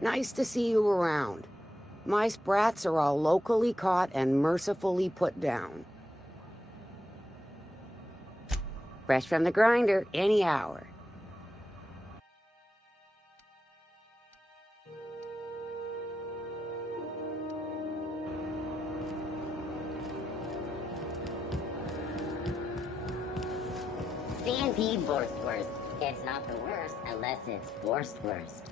Nice to see you around. My sprats are all locally caught and mercifully put down. Fresh from the grinder, any hour. CNP Borstwurst. It's not the worst unless it's Borstwurst.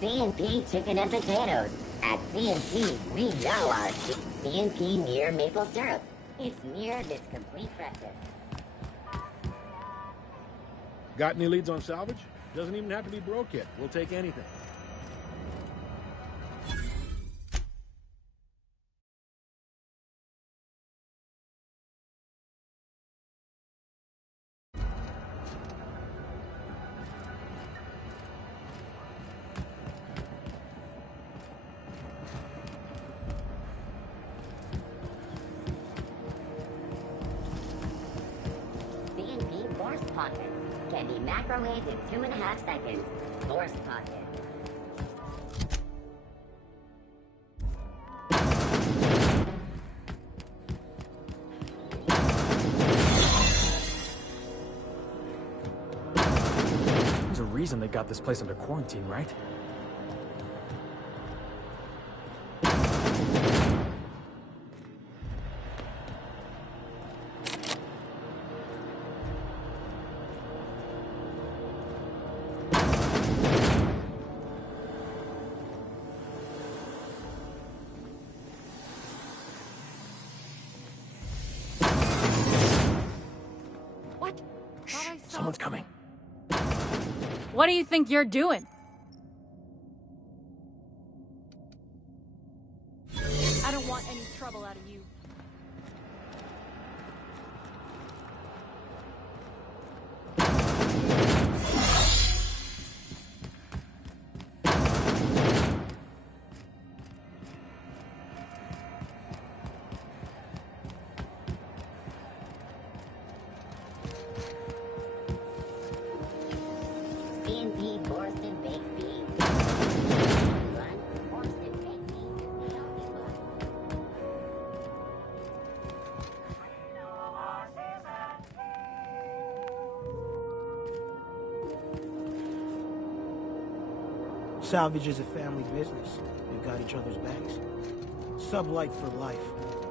CNP chicken and potatoes. At CNP, we know our CNP near maple syrup. It's near this complete breakfast. Got any leads on salvage? Doesn't even have to be broke yet. We'll take anything. Forced pockets can be macrowaved in 2.5 seconds. Forced pocket. There's a reason they got this place under quarantine, right? Someone's coming. What do you think you're doing? I don't want any trouble out of you. CNP Borston baked beans. Run Borston baked beans is the only one. Salvage is a family business. We've got each other's backs. Sublight for life.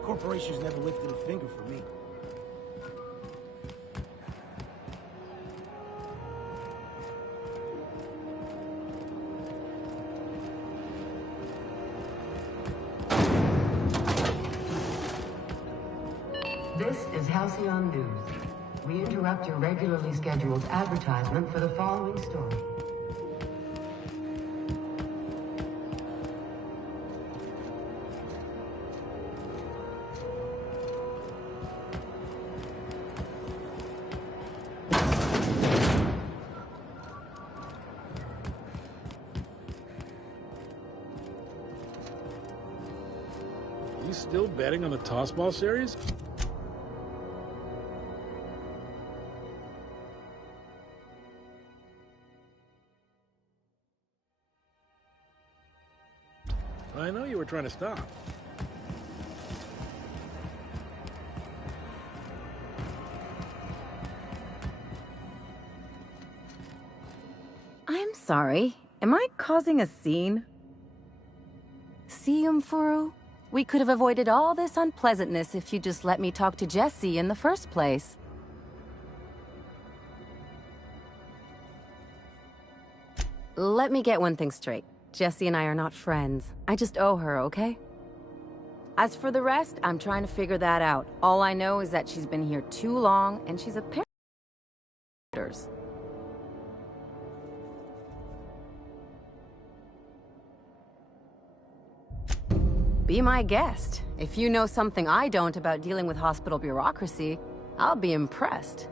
Corporations never lifted a finger for me. This is Halcyon News. We interrupt your regularly scheduled advertisement for the following story. You still betting on the tossball series? I know you were trying to stop. sorry. Am I causing a scene? See, Furu? We could have avoided all this unpleasantness if you just let me talk to Jesse in the first place. Let me get one thing straight. Jesse and I are not friends. I just owe her, okay? As for the rest, I'm trying to figure that out. All I know is that she's been here too long, and she's a pair of Be my guest. If you know something I don't about dealing with hospital bureaucracy, I'll be impressed.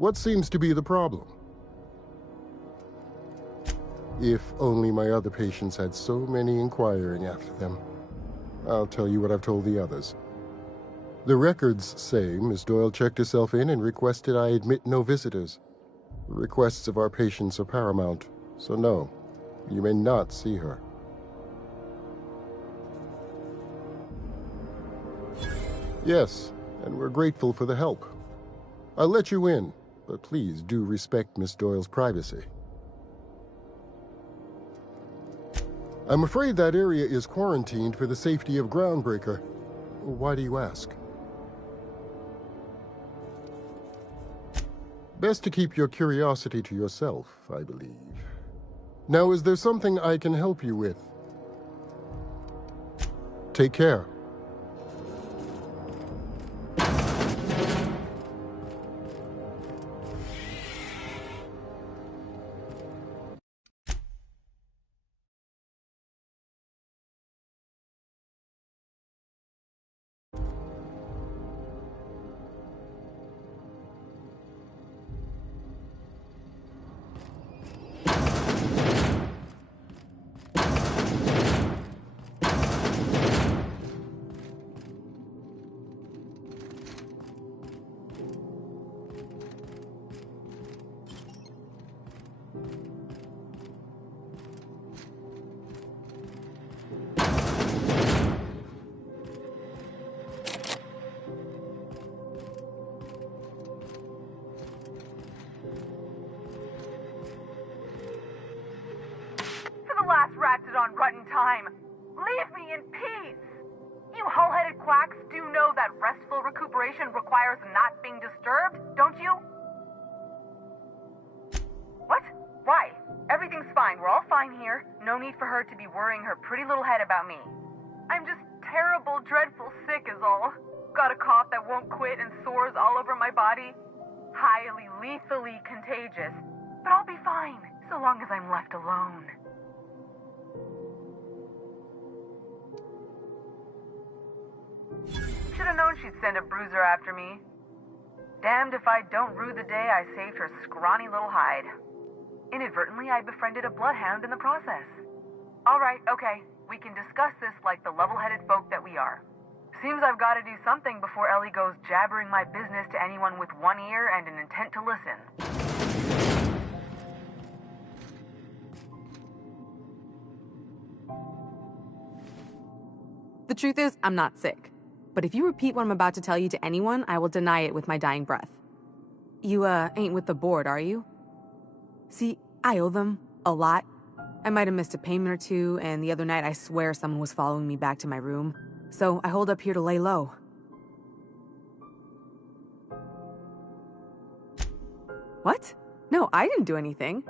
What seems to be the problem? If only my other patients had so many inquiring after them. I'll tell you what I've told the others. The records say Miss Doyle checked herself in and requested I admit no visitors. The requests of our patients are paramount, so no, you may not see her. Yes, and we're grateful for the help. I'll let you in, but please do respect Miss Doyle's privacy. I'm afraid that area is quarantined for the safety of Groundbreaker. Why do you ask? Best to keep your curiosity to yourself, I believe. Now, is there something I can help you with? Take care. On rotten time. Leave me in peace! You hull-headed quacks do know that restful recuperation requires not being disturbed, don't you? What? Why? Everything's fine. We're all fine here. No need for her to be worrying her pretty little head about me. I'm just terrible, dreadful sick is all. Got a cough that won't quit and sores all over my body. Highly, lethally contagious. But I'll be fine, so long as I'm left alone. Should've known she'd send a bruiser after me. Damned if I don't rue the day I saved her scrawny little hide. Inadvertently, I befriended a bloodhound in the process. Alright, okay, we can discuss this like the level-headed folk that we are. Seems I've got to do something before Ellie goes jabbering my business to anyone with one ear and an intent to listen. The truth is, I'm not sick. But if you repeat what I'm about to tell you to anyone, I will deny it with my dying breath. You, ain't with the board, are you? See, I owe them a lot. I might have missed a payment or two, and the other night I swear someone was following me back to my room. So I hold up here to lay low. What? No, I didn't do anything.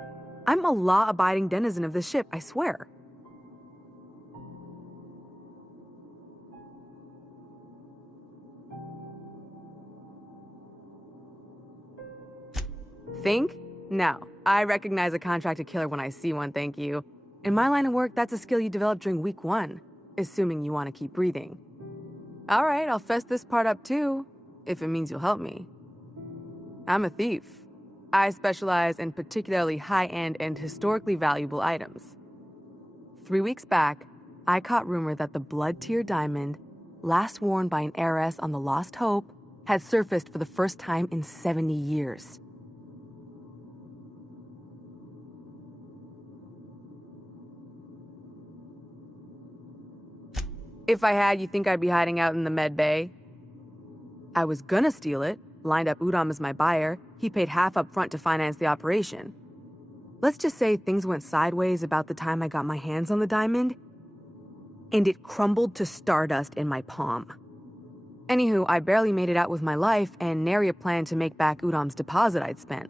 I'm a law-abiding denizen of this ship, I swear. Think? No. I recognize a contracted killer when I see one, thank you. In my line of work, that's a skill you develop during week 1, assuming you want to keep breathing. Alright, I'll fess this part up too, if it means you'll help me. I'm a thief. I specialize in particularly high-end and historically valuable items. 3 weeks back, I caught rumor that the blood-tier diamond, last worn by an heiress on the Lost Hope, had surfaced for the first time in 70 years. If I had, you think I'd be hiding out in the med bay? I was gonna steal it, lined up Udom as my buyer. He paid half up front to finance the operation. Let's just say things went sideways about the time I got my hands on the diamond, and it crumbled to stardust in my palm. Anywho, I barely made it out with my life, and nary a plan to make back Udom's deposit I'd spent.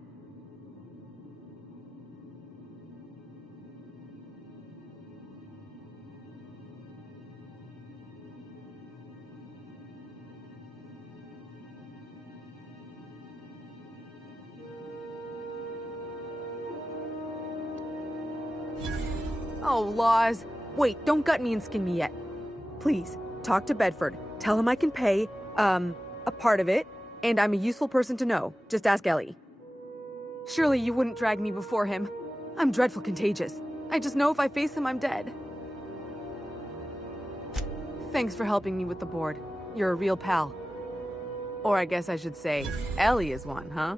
Oh, laws. Wait, don't gut me and skin me yet. Please, talk to Bedford. Tell him I can pay, a part of it, and I'm a useful person to know. Just ask Ellie. Surely you wouldn't drag me before him. I'm dreadful contagious. I just know if I face him, I'm dead. Thanks for helping me with the board. You're a real pal. Or I guess I should say, Ellie is one, huh?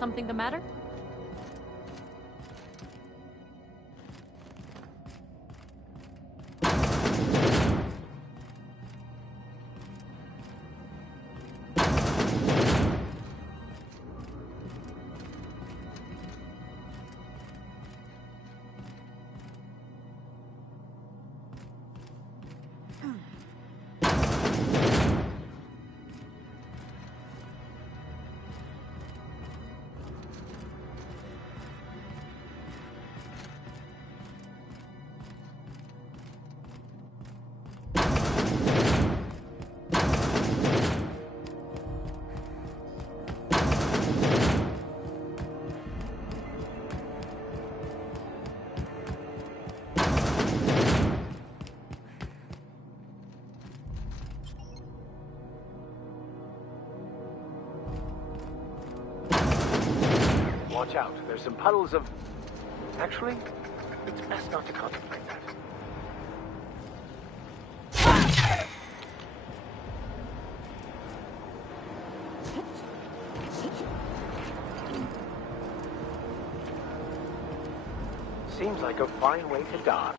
Something the matter? Watch out. There's some puddles of... Actually, it's best not to contemplate that. Seems like a fine way to die.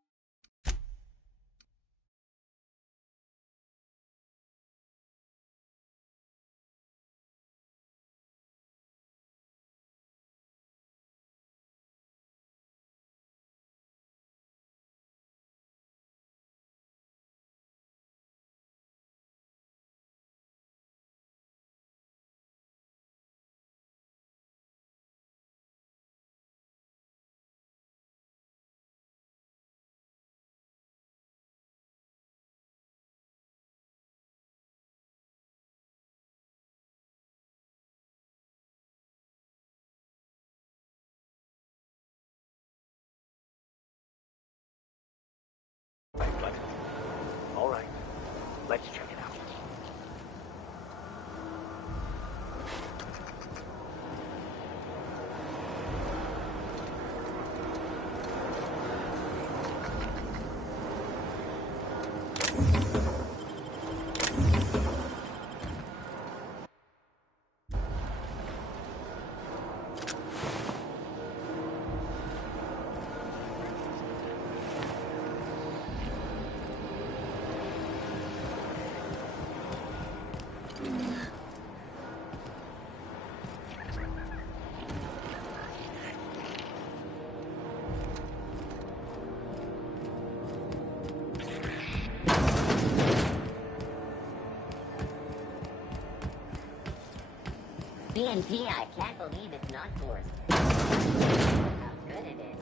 CNP, I can't believe it's not forced. How good it is.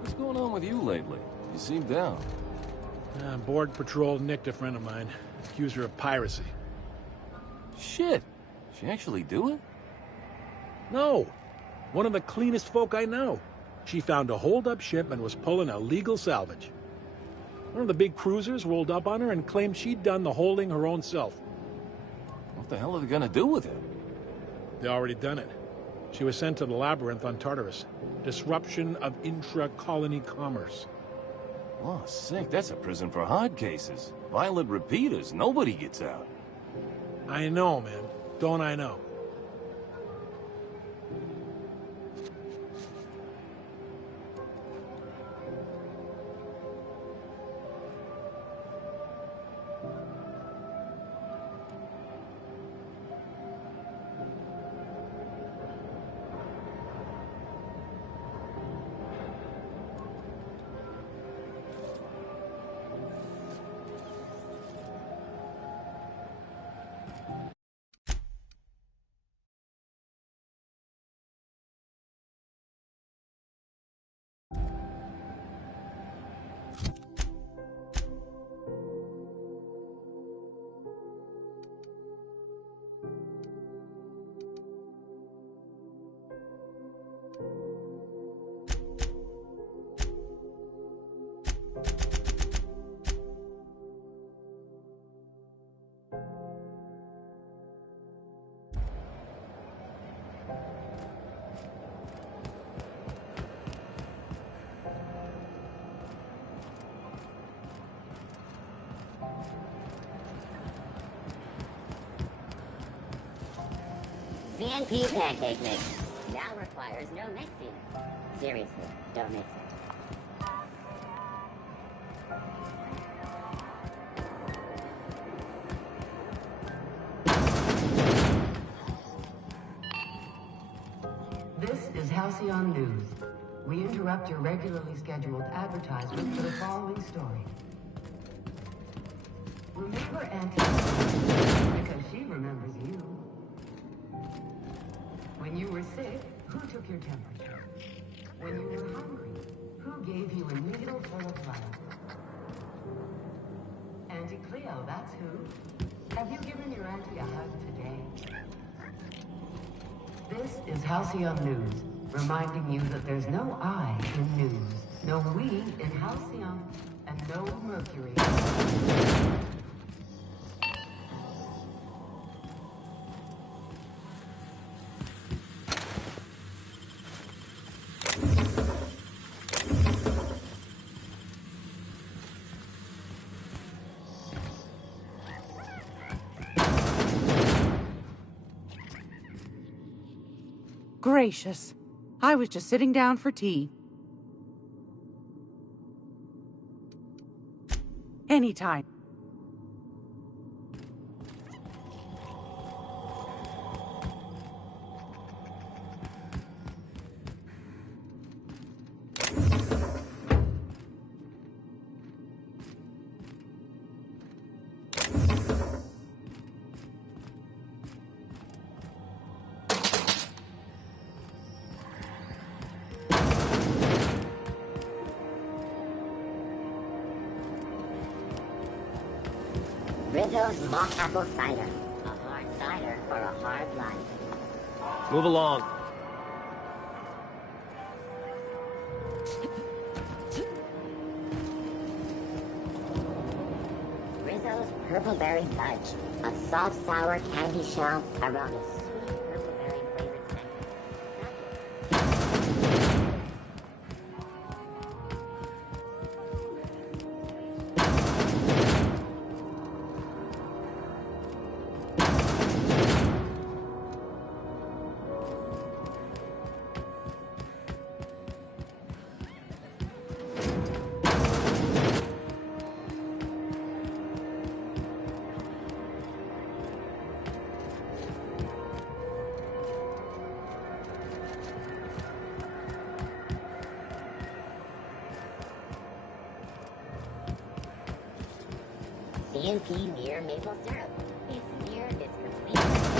What's going on with you lately? You seem down. Board patrol nicked a friend of mine. Accused her of piracy. Shit! She actually do it? No! One of the cleanest folk I know. She found a hold-up ship and was pulling illegal salvage. One of the big cruisers rolled up on her and claimed she'd done the holding her own self. What the hell are they gonna do with her? They already done it. She was sent to the labyrinth on Tartarus. Disruption of intra-colony commerce. Oh, sick. That's a prison for hard cases. Violent repeaters. Nobody gets out. I know, man. Don't I know? CNP pancake mix now requires no mixing. Seriously, don't mix it. This is Halcyon News. We interrupt your regularly scheduled advertisement for the following story. Remember Auntie? Because she remembers you. When you were sick, who took your temperature? When you were hungry, who gave you a needle full of life? Auntie Cleo, that's who. Have you given your auntie a hug today? This is Halcyon News, reminding you that there's no I in news, no we in Halcyon, and no Mercury. Gracious. I was just sitting down for tea. Anytime. Rizzo's mock apple cider. A hard cider for a hard life. Move along. Rizzo's purple berry fudge. A soft, sour candy shell around a sweet purple berry flavored center. CNP near maple syrup. It's near this complete.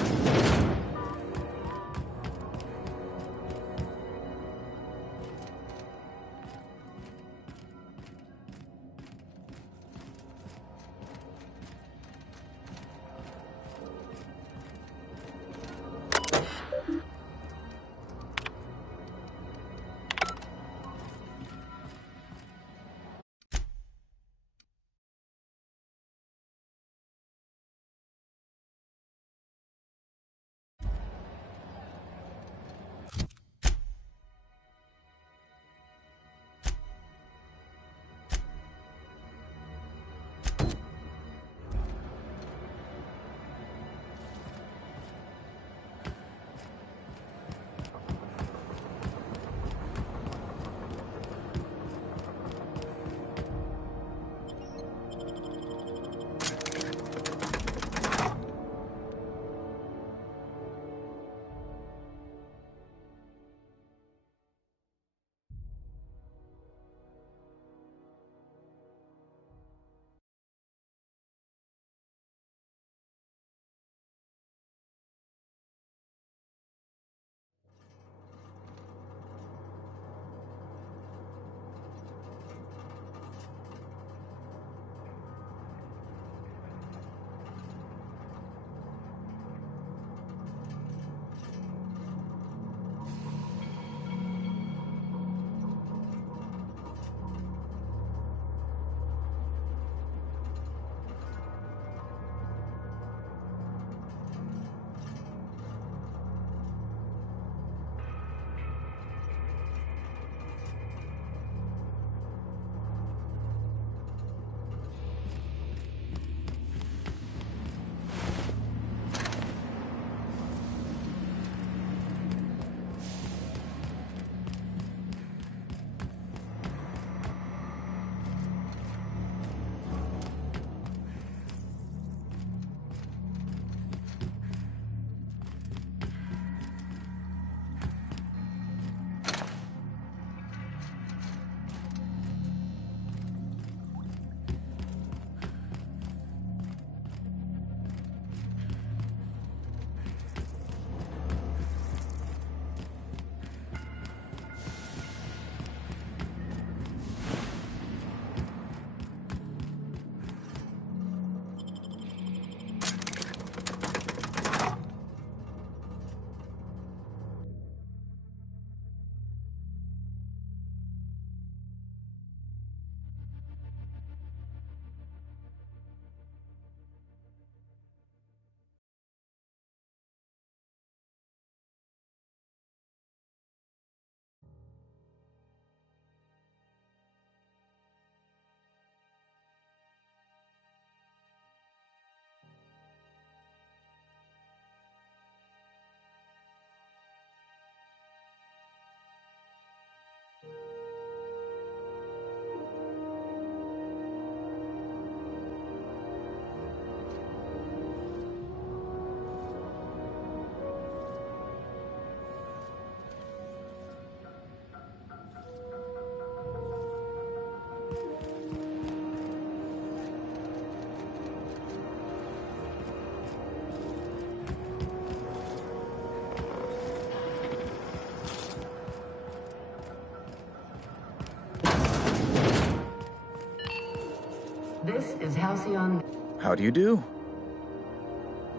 This is Halcyon. How do you do?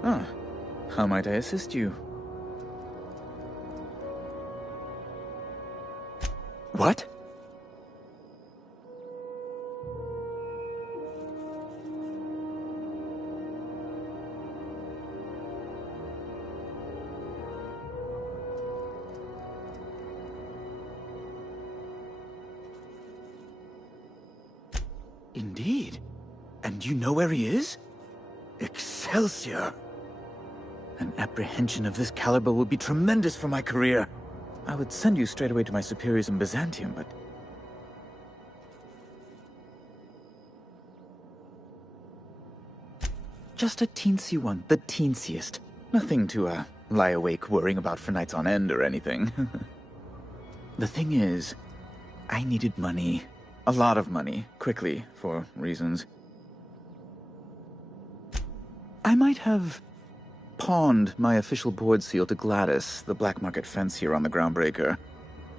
Ah, how might I assist you? What? Indeed. And you know where he is? Excelsior! An apprehension of this caliber would be tremendous for my career. I would send you straight away to my superiors in Byzantium, but... Just a teensy one, the teensiest. Nothing to, lie awake worrying about for nights on end or anything. The thing is, I needed money. A lot of money, quickly, for reasons. I might have pawned my official board seal to Gladys, the black market fence here on the Groundbreaker.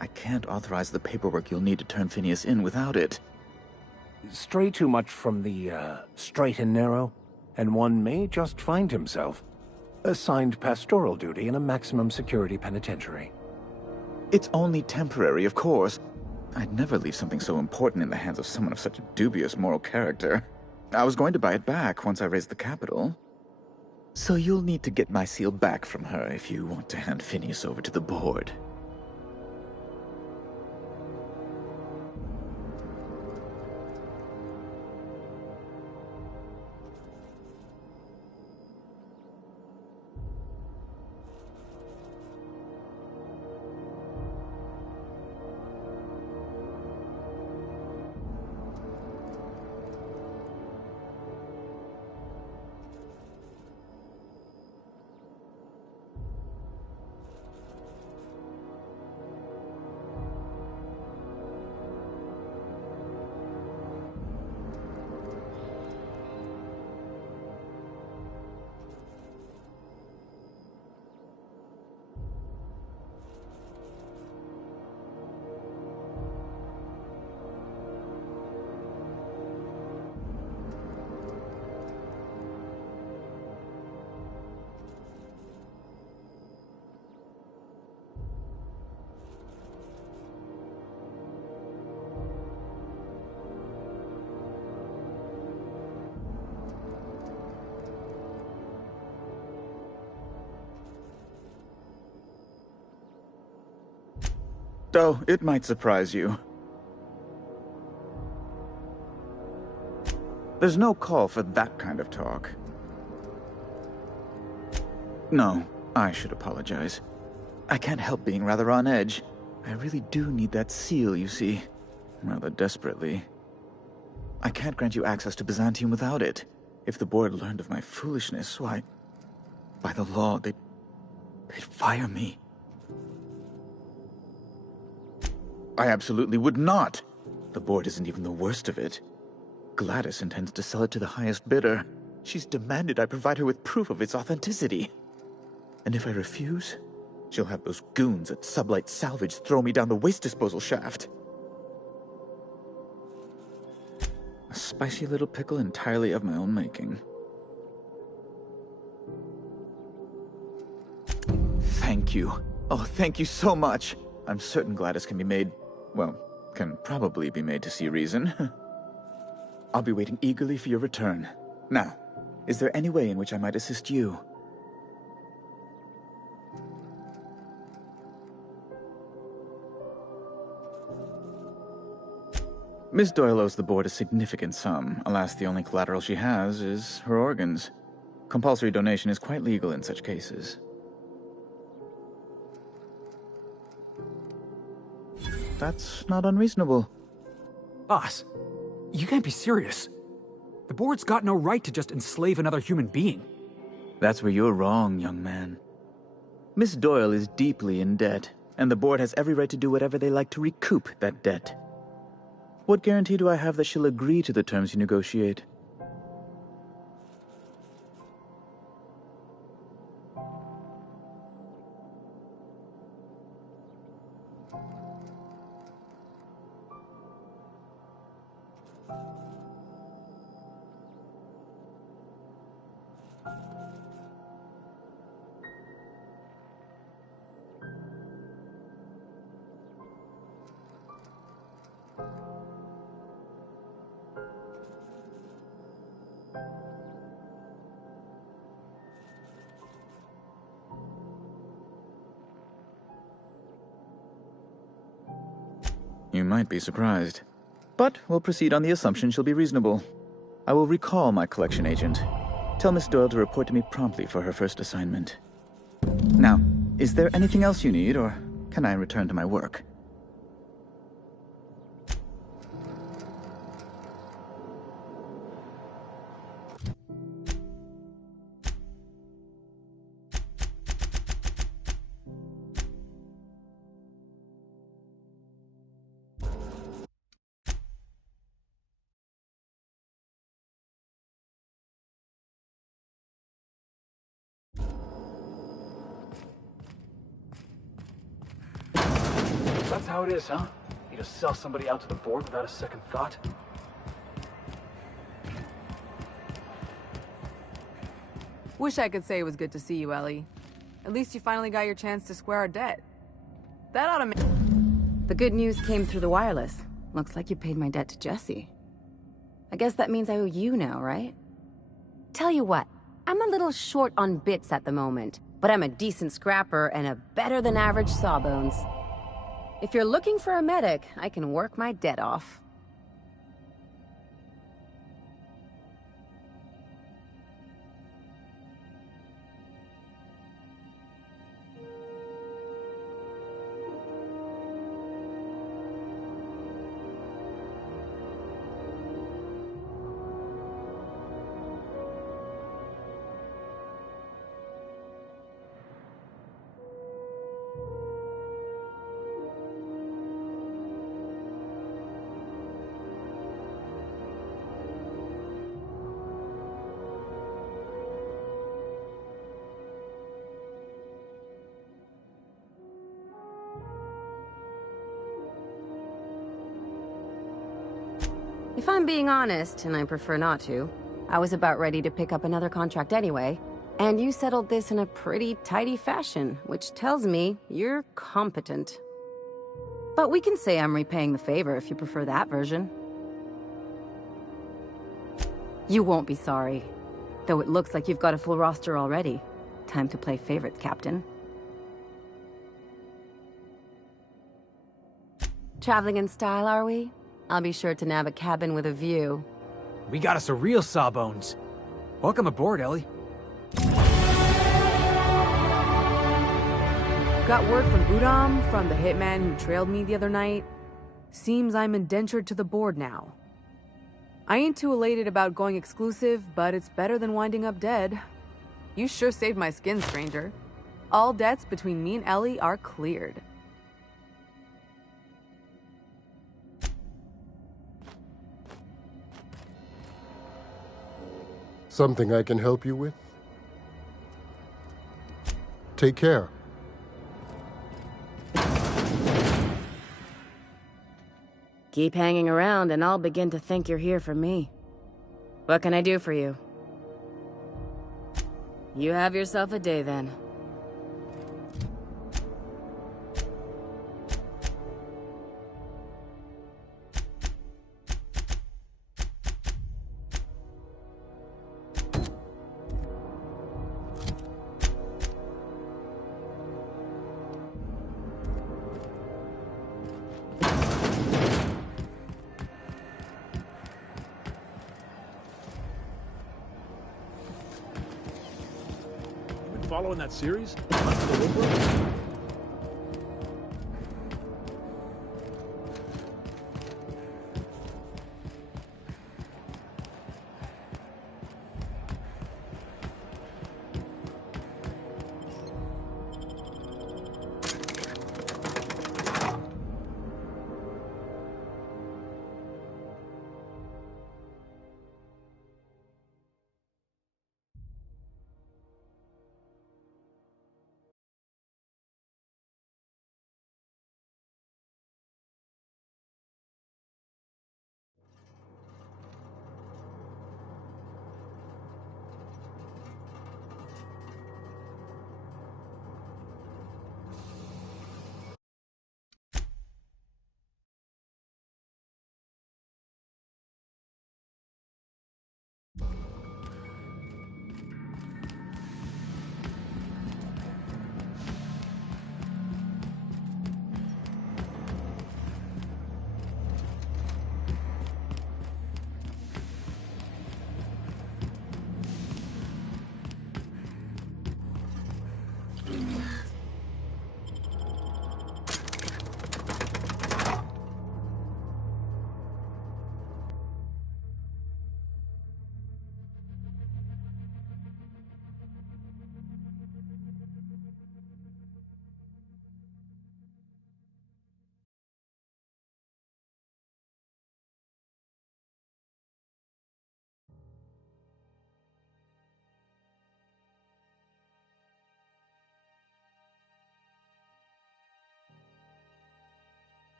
I can't authorize the paperwork you'll need to turn Phineas in without it. Stray too much from the, straight and narrow, and one may just find himself assigned pastoral duty in a maximum security penitentiary. It's only temporary, of course. I'd never leave something so important in the hands of someone of such a dubious moral character. I was going to buy it back once I raised the capital. So you'll need to get my seal back from her if you want to hand Phineas over to the board. Though it might surprise you. There's no call for that kind of talk. No, I should apologize. I can't help being rather on edge. I really do need that seal, you see. Rather desperately. I can't grant you access to Byzantium without it. If the board learned of my foolishness, why... by the law, they'd fire me. I absolutely would not. The board isn't even the worst of it. Gladys intends to sell it to the highest bidder. She's demanded I provide her with proof of its authenticity. And if I refuse, she'll have those goons at Sublight Salvage throw me down the waste disposal shaft. A spicy little pickle entirely of my own making. Thank you. Oh, thank you so much. I'm certain Gladys can be made... well, can probably be made to see reason. I'll be waiting eagerly for your return. Now, is there any way in which I might assist you? Miss Doyle owes the board a significant sum. Alas, the only collateral she has is her organs. Compulsory donation is quite legal in such cases. That's not unreasonable. Boss, you can't be serious. The board's got no right to just enslave another human being. That's where you're wrong, young man. Miss Doyle is deeply in debt, and the board has every right to do whatever they like to recoup that debt. What guarantee do I have that she'll agree to the terms you negotiate? You might be surprised. But we'll proceed on the assumption she'll be reasonable. I will recall my collection agent. Tell Miss Doyle to report to me promptly for her first assignment. Now, is there anything else you need, or can I return to my work? That's how it is, huh? You just sell somebody out to the board without a second thought? Wish I could say it was good to see you, Ellie. At least you finally got your chance to square our debt. That ought to make... The good news came through the wireless. Looks like you paid my debt to Jesse. I guess that means I owe you now, right? Tell you what, I'm a little short on bits at the moment, but I'm a decent scrapper and a better-than-average sawbones. If you're looking for a medic, I can work my debt off. If I'm being honest, and I prefer not to, I was about ready to pick up another contract anyway, and you settled this in a pretty tidy fashion, which tells me you're competent. But we can say I'm repaying the favor if you prefer that version. You won't be sorry, though it looks like you've got a full roster already. Time to play favorites, Captain. Traveling in style, are we? I'll be sure to nab a cabin with a view. We got us a real sawbones. Welcome aboard, Ellie. Got word from Udam, from the hitman who trailed me the other night. Seems I'm indentured to the board now. I ain't too elated about going exclusive, but it's better than winding up dead. You sure saved my skin, stranger. All debts between me and Ellie are cleared. Something I can help you with? Take care. Keep hanging around and I'll begin to think you're here for me. What can I do for you? You have yourself a day then. Following that series? Onto the woodwork?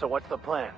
So what's the plan?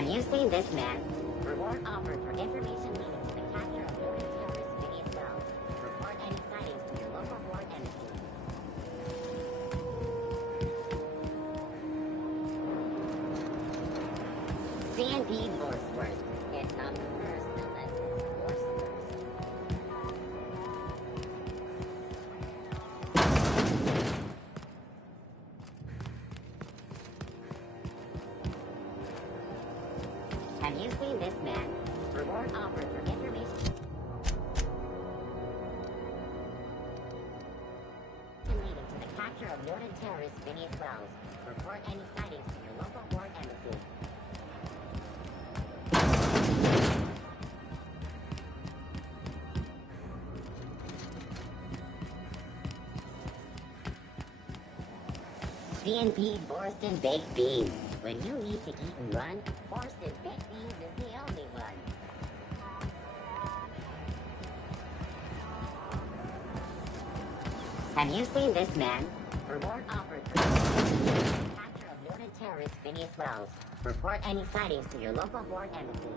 Have you seen this man? Reward offered for information leading to the capture of noted terrorist Phineas Wells. Report any sightings to your local board embassy. CNP Force Worst. It's not the first unless it's force first. Have you seen this man? Reward offered for information leading to the capture of noted terrorist Phineas Wells. Report any sightings to your local board embassy. CNP Forced and Baked Beans. When you need to eat and run, Forced and Baked Beans is the only one. Have you seen this man? Reward offered for capture of noted terrorist Phineas Wells. Report any sightings to your local board embassy.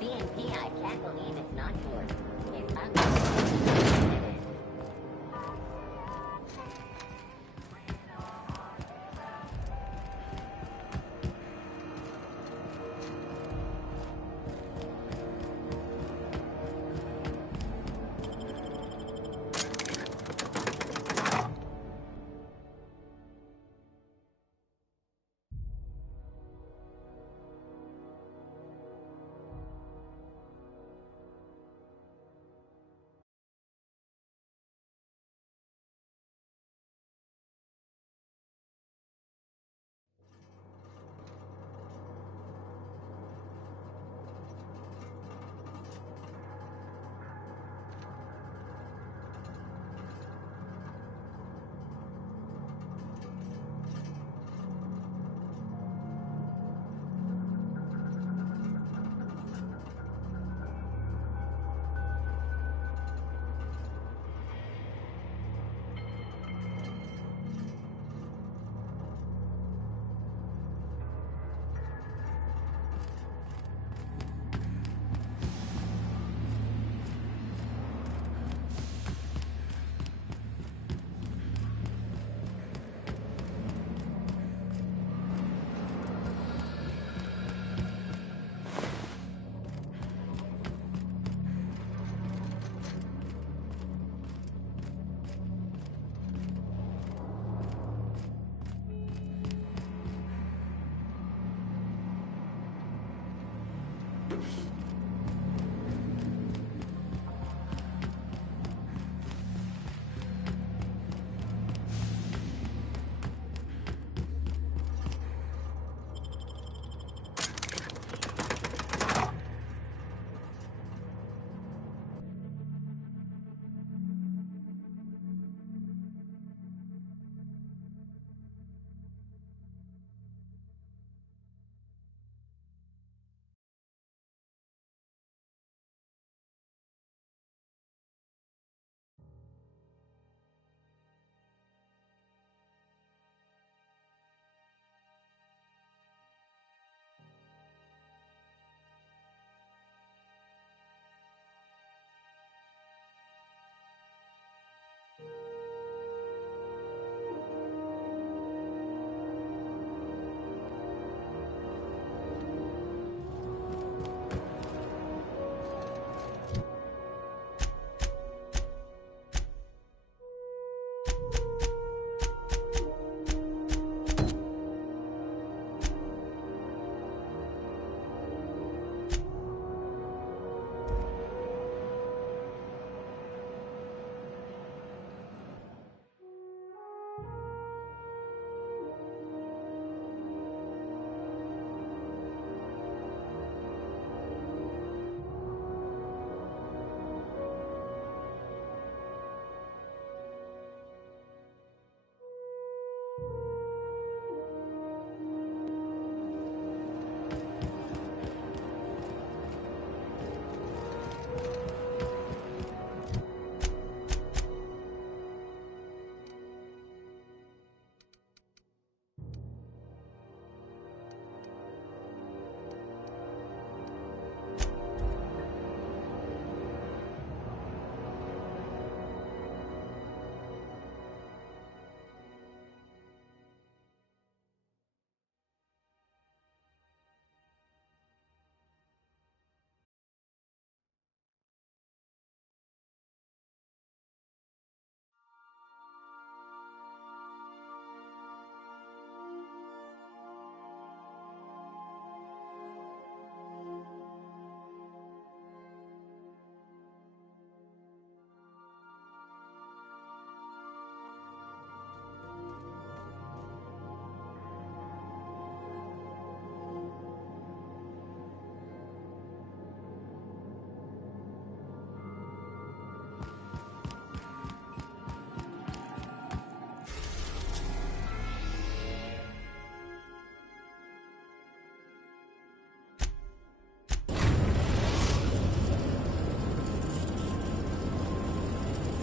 CNP, I can't believe it's not yours. It's unbelievable.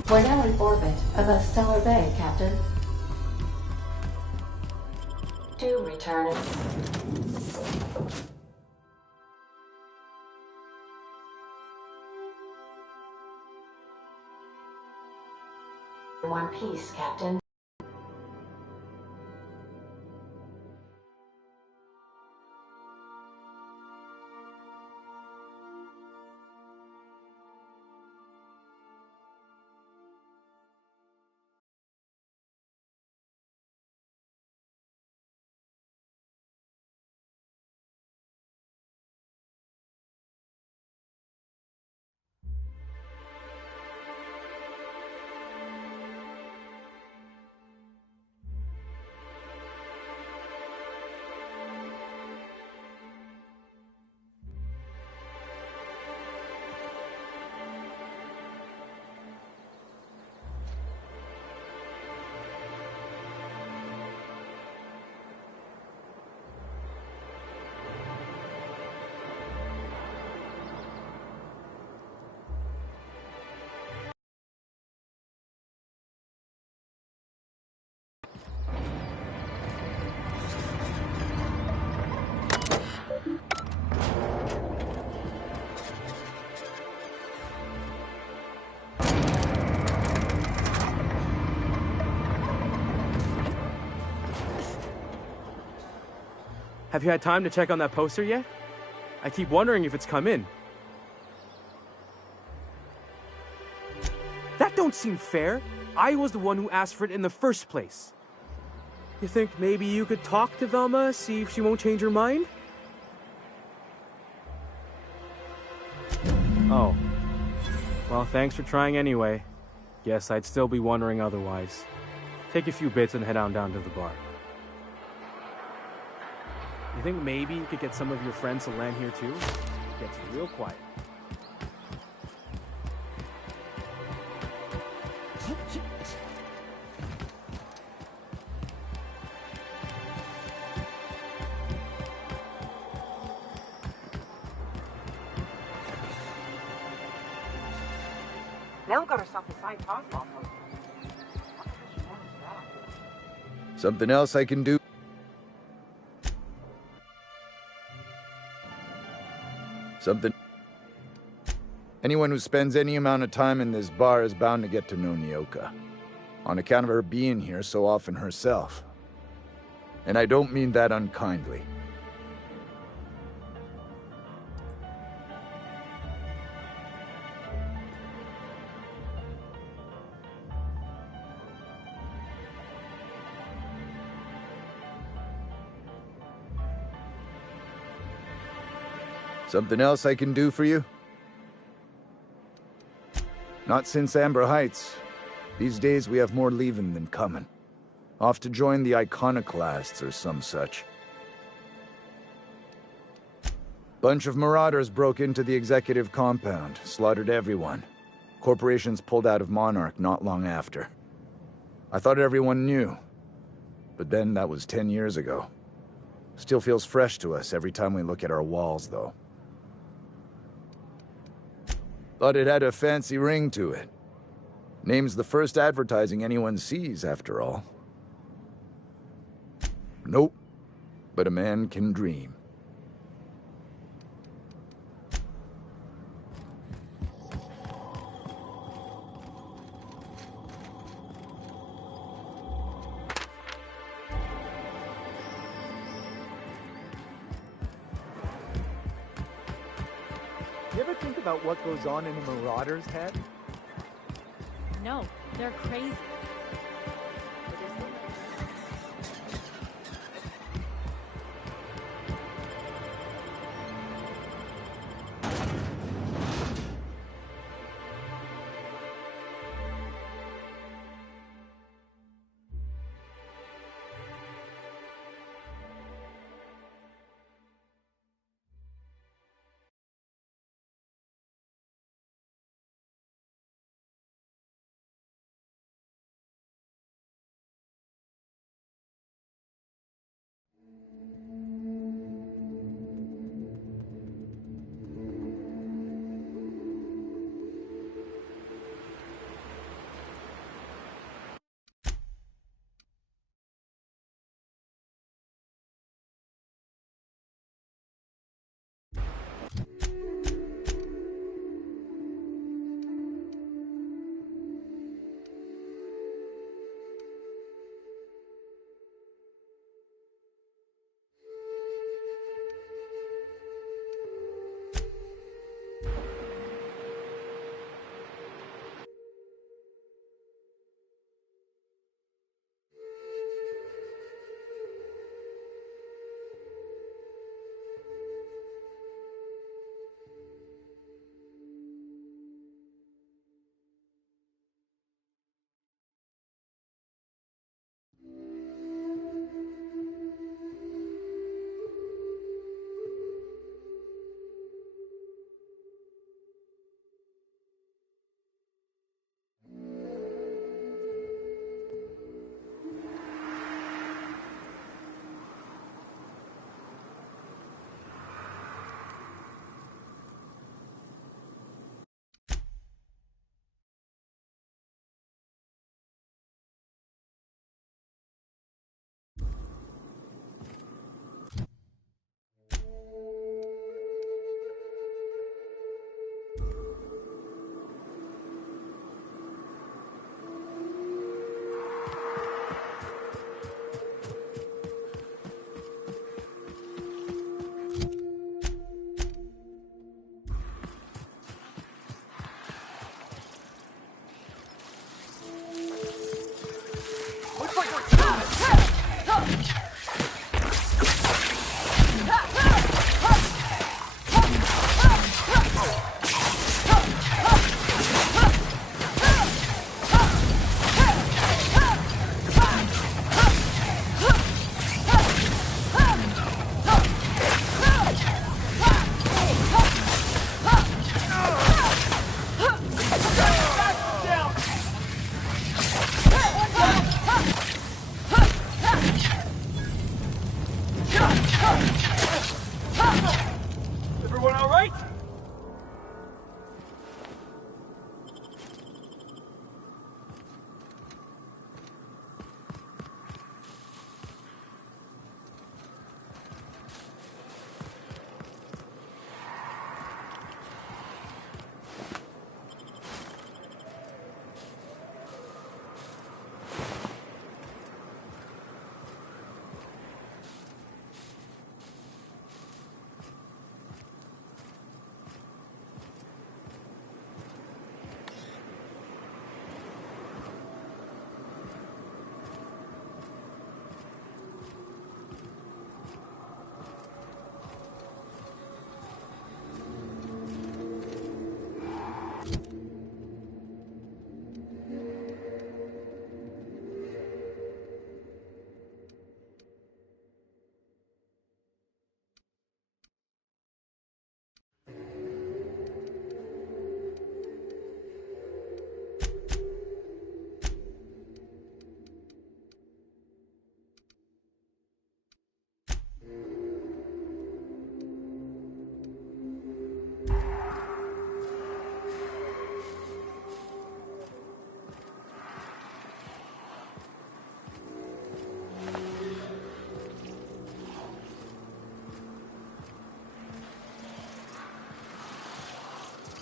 We're now in orbit above Stellar Bay, Captain. To return. One piece, Captain. Have you had time to check on that poster yet? I keep wondering if it's come in. That don't seem fair. I was the one who asked for it in the first place. You think maybe you could talk to Velma, see if she won't change her mind? Oh. Well, thanks for trying anyway. Guess I'd still be wondering otherwise. Take a few bits and head on down to the bar. You think maybe you could get some of your friends to land here too? It gets real quiet. Nell got herself a signed tossball poster. Something else I can do? Something. Anyone who spends any amount of time in this bar is bound to get to know Nyoka, on account of her being here so often herself. And I don't mean that unkindly. Something else I can do for you? Not since Amber Heights. These days we have more leaving than coming. Off to join the Iconoclasts or some such. Bunch of marauders broke into the executive compound, slaughtered everyone. Corporations pulled out of Monarch not long after. I thought everyone knew. But then that was 10 years ago. Still feels fresh to us every time we look at our walls, though. Thought it had a fancy ring to it. Name's the first advertising anyone sees, after all. Nope. But a man can dream. You ever think about what goes on in a marauder's head? No, they're crazy.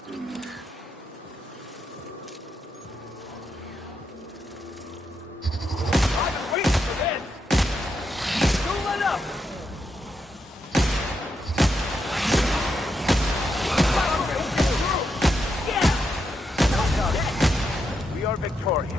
We are victorious.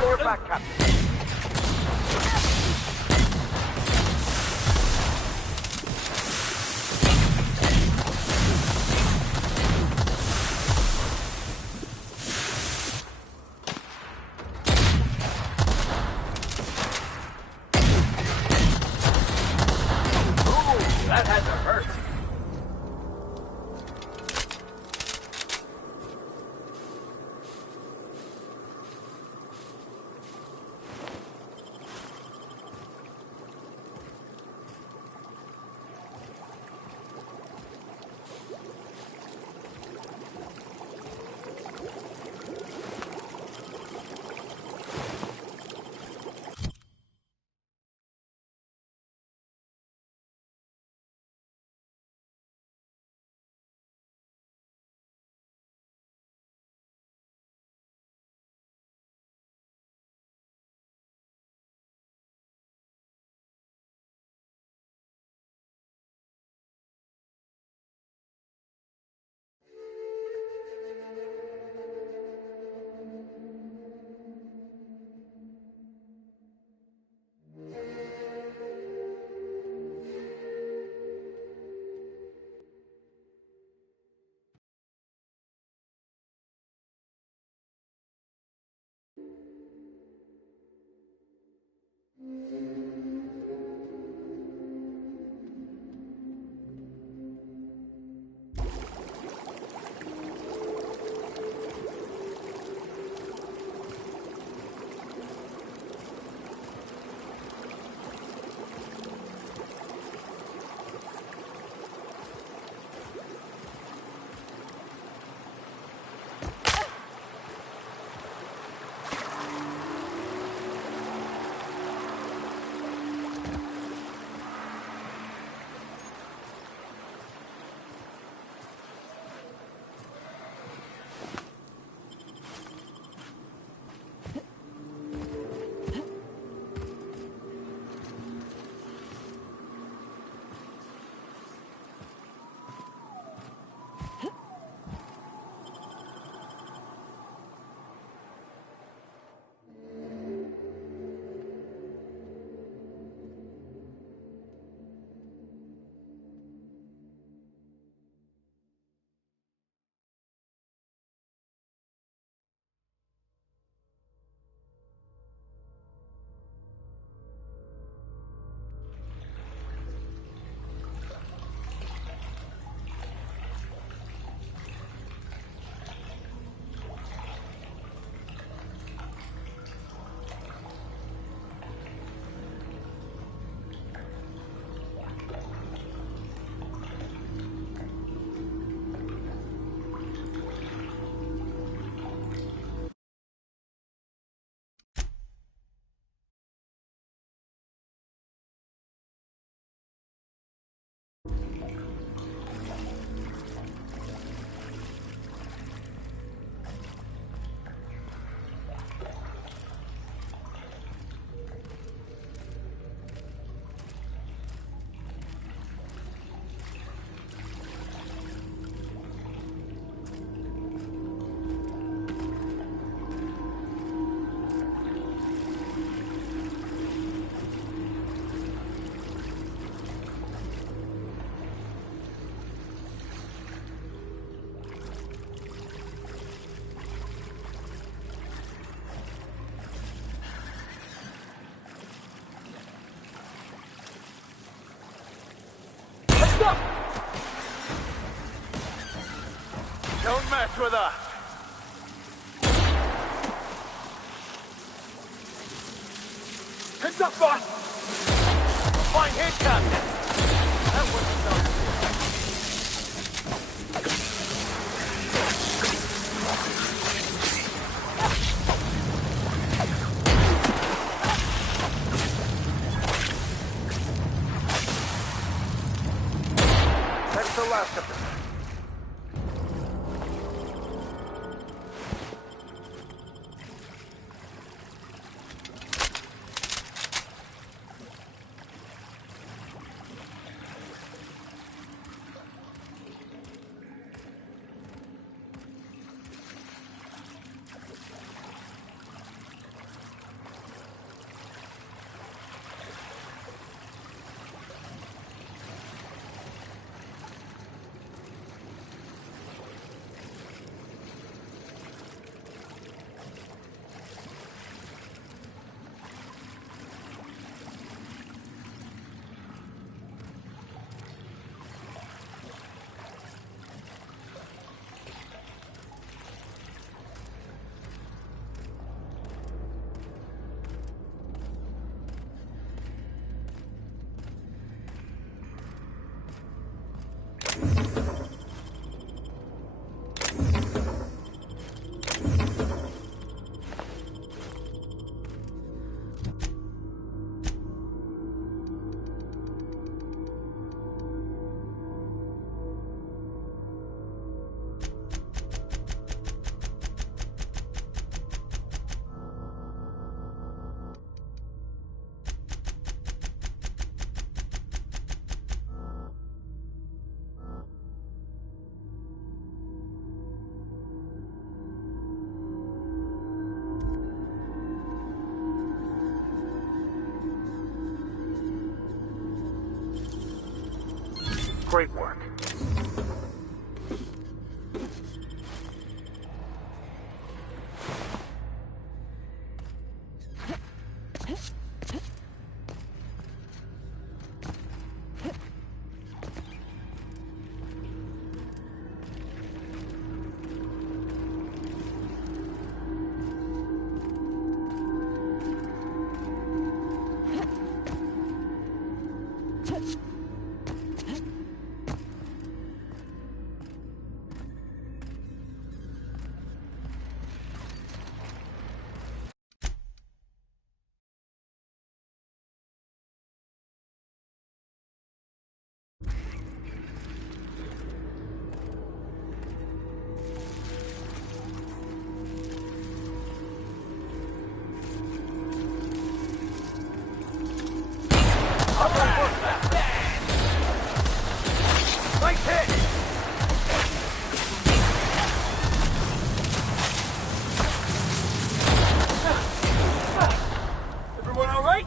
Your back, Captain. Ooh, that had to hurt. mess with her! Heads up, boss! Fine hit, Captain! That wasn't so good. That's the last of them. Great work. Nice hit! Everyone all right?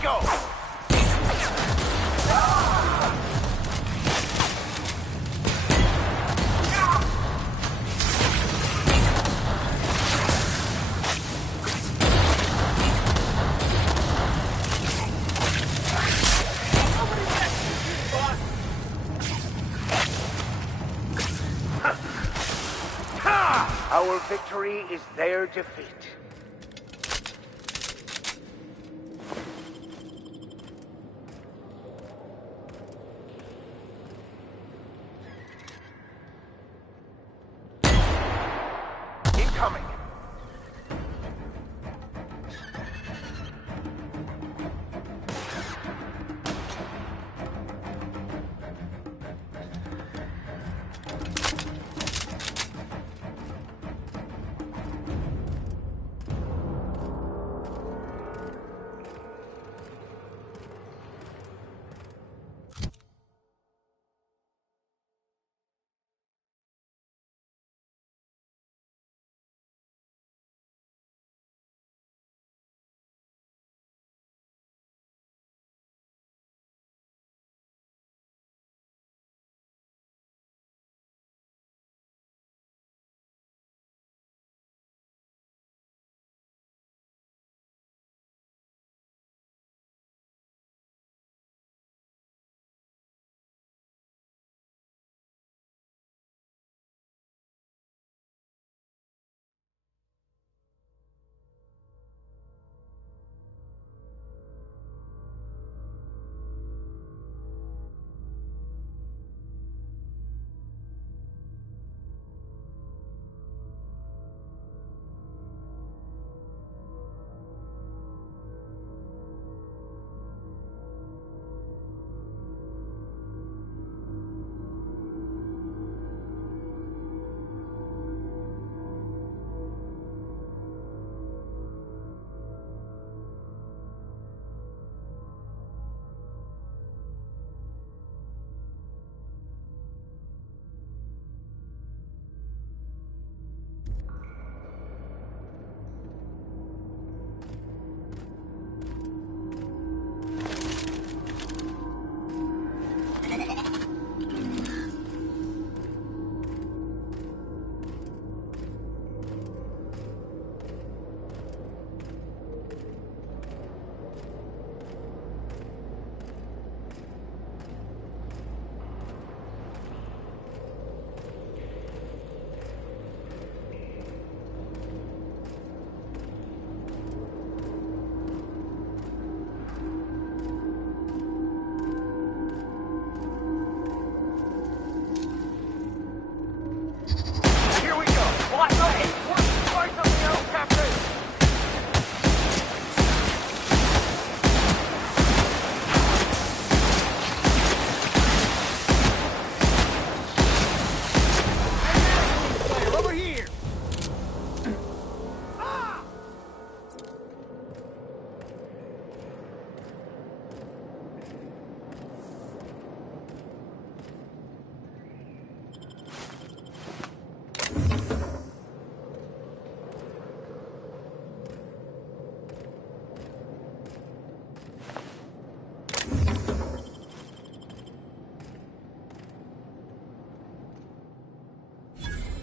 Go! Our victory is their defeat.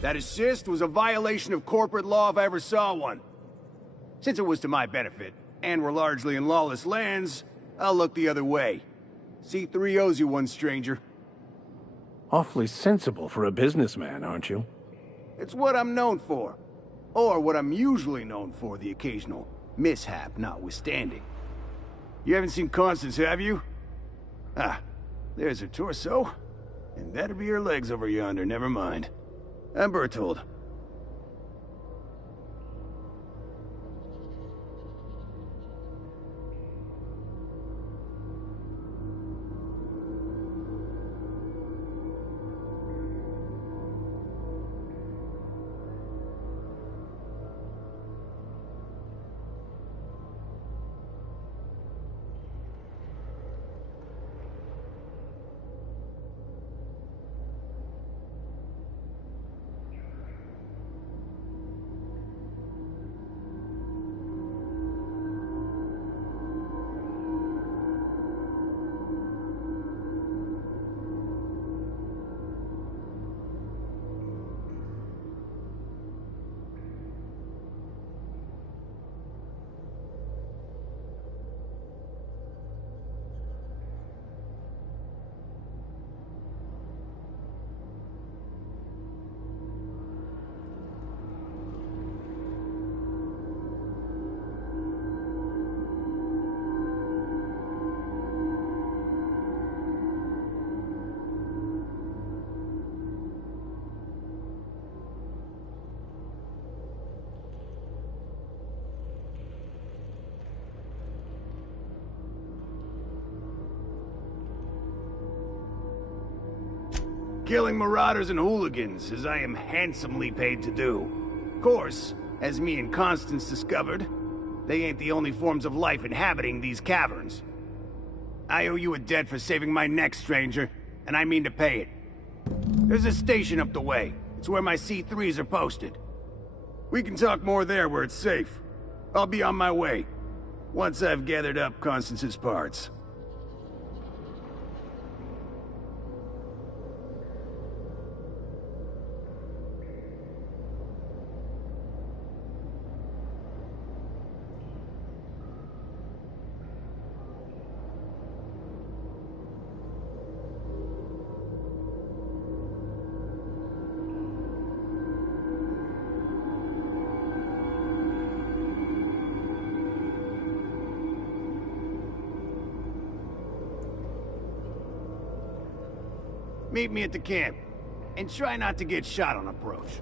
That assist was a violation of corporate law if I ever saw one. Since it was to my benefit, and we're largely in lawless lands, I'll look the other way. C3 owes you one, stranger. Awfully sensible for a businessman, aren't you? It's what I'm known for. Or what I'm usually known for, the occasional mishap notwithstanding. You haven't seen Constance, have you? Ah, there's her torso. And that'll be her legs over yonder, never mind. I'm Bertold. Killing marauders and hooligans, as I am handsomely paid to do. Of course, as me and Constance discovered, they ain't the only forms of life inhabiting these caverns. I owe you a debt for saving my neck, stranger, and I mean to pay it. There's a station up the way. It's where my C3s are posted. We can talk more there where it's safe. I'll be on my way, once I've gathered up Constance's parts. Meet me at the camp, and try not to get shot on approach.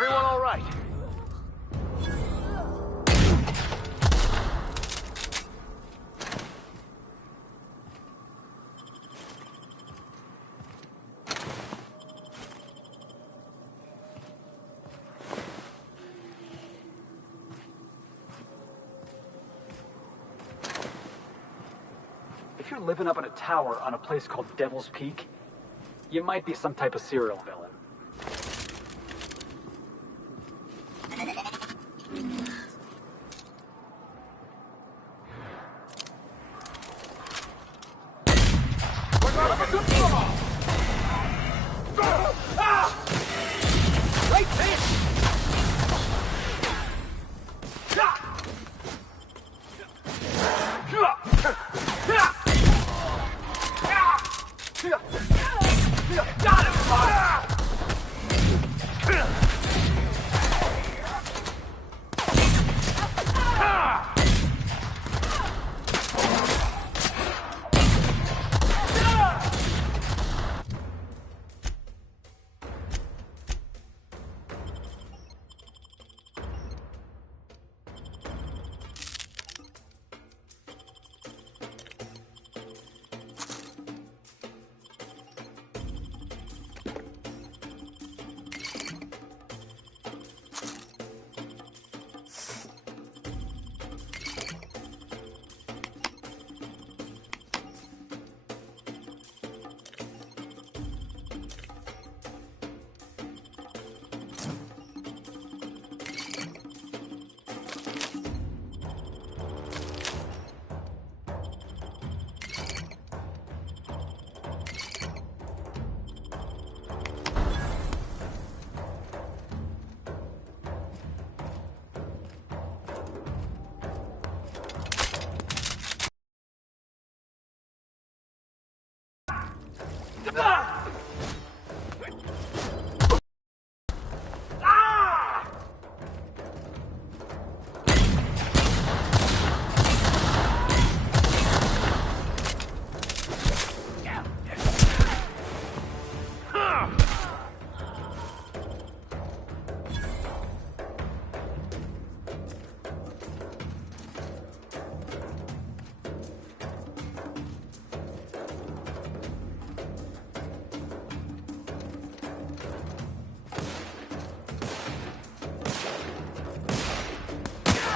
Everyone all right? If you're living up in a tower on a place called Devil's Peak, you might be some type of serial villain.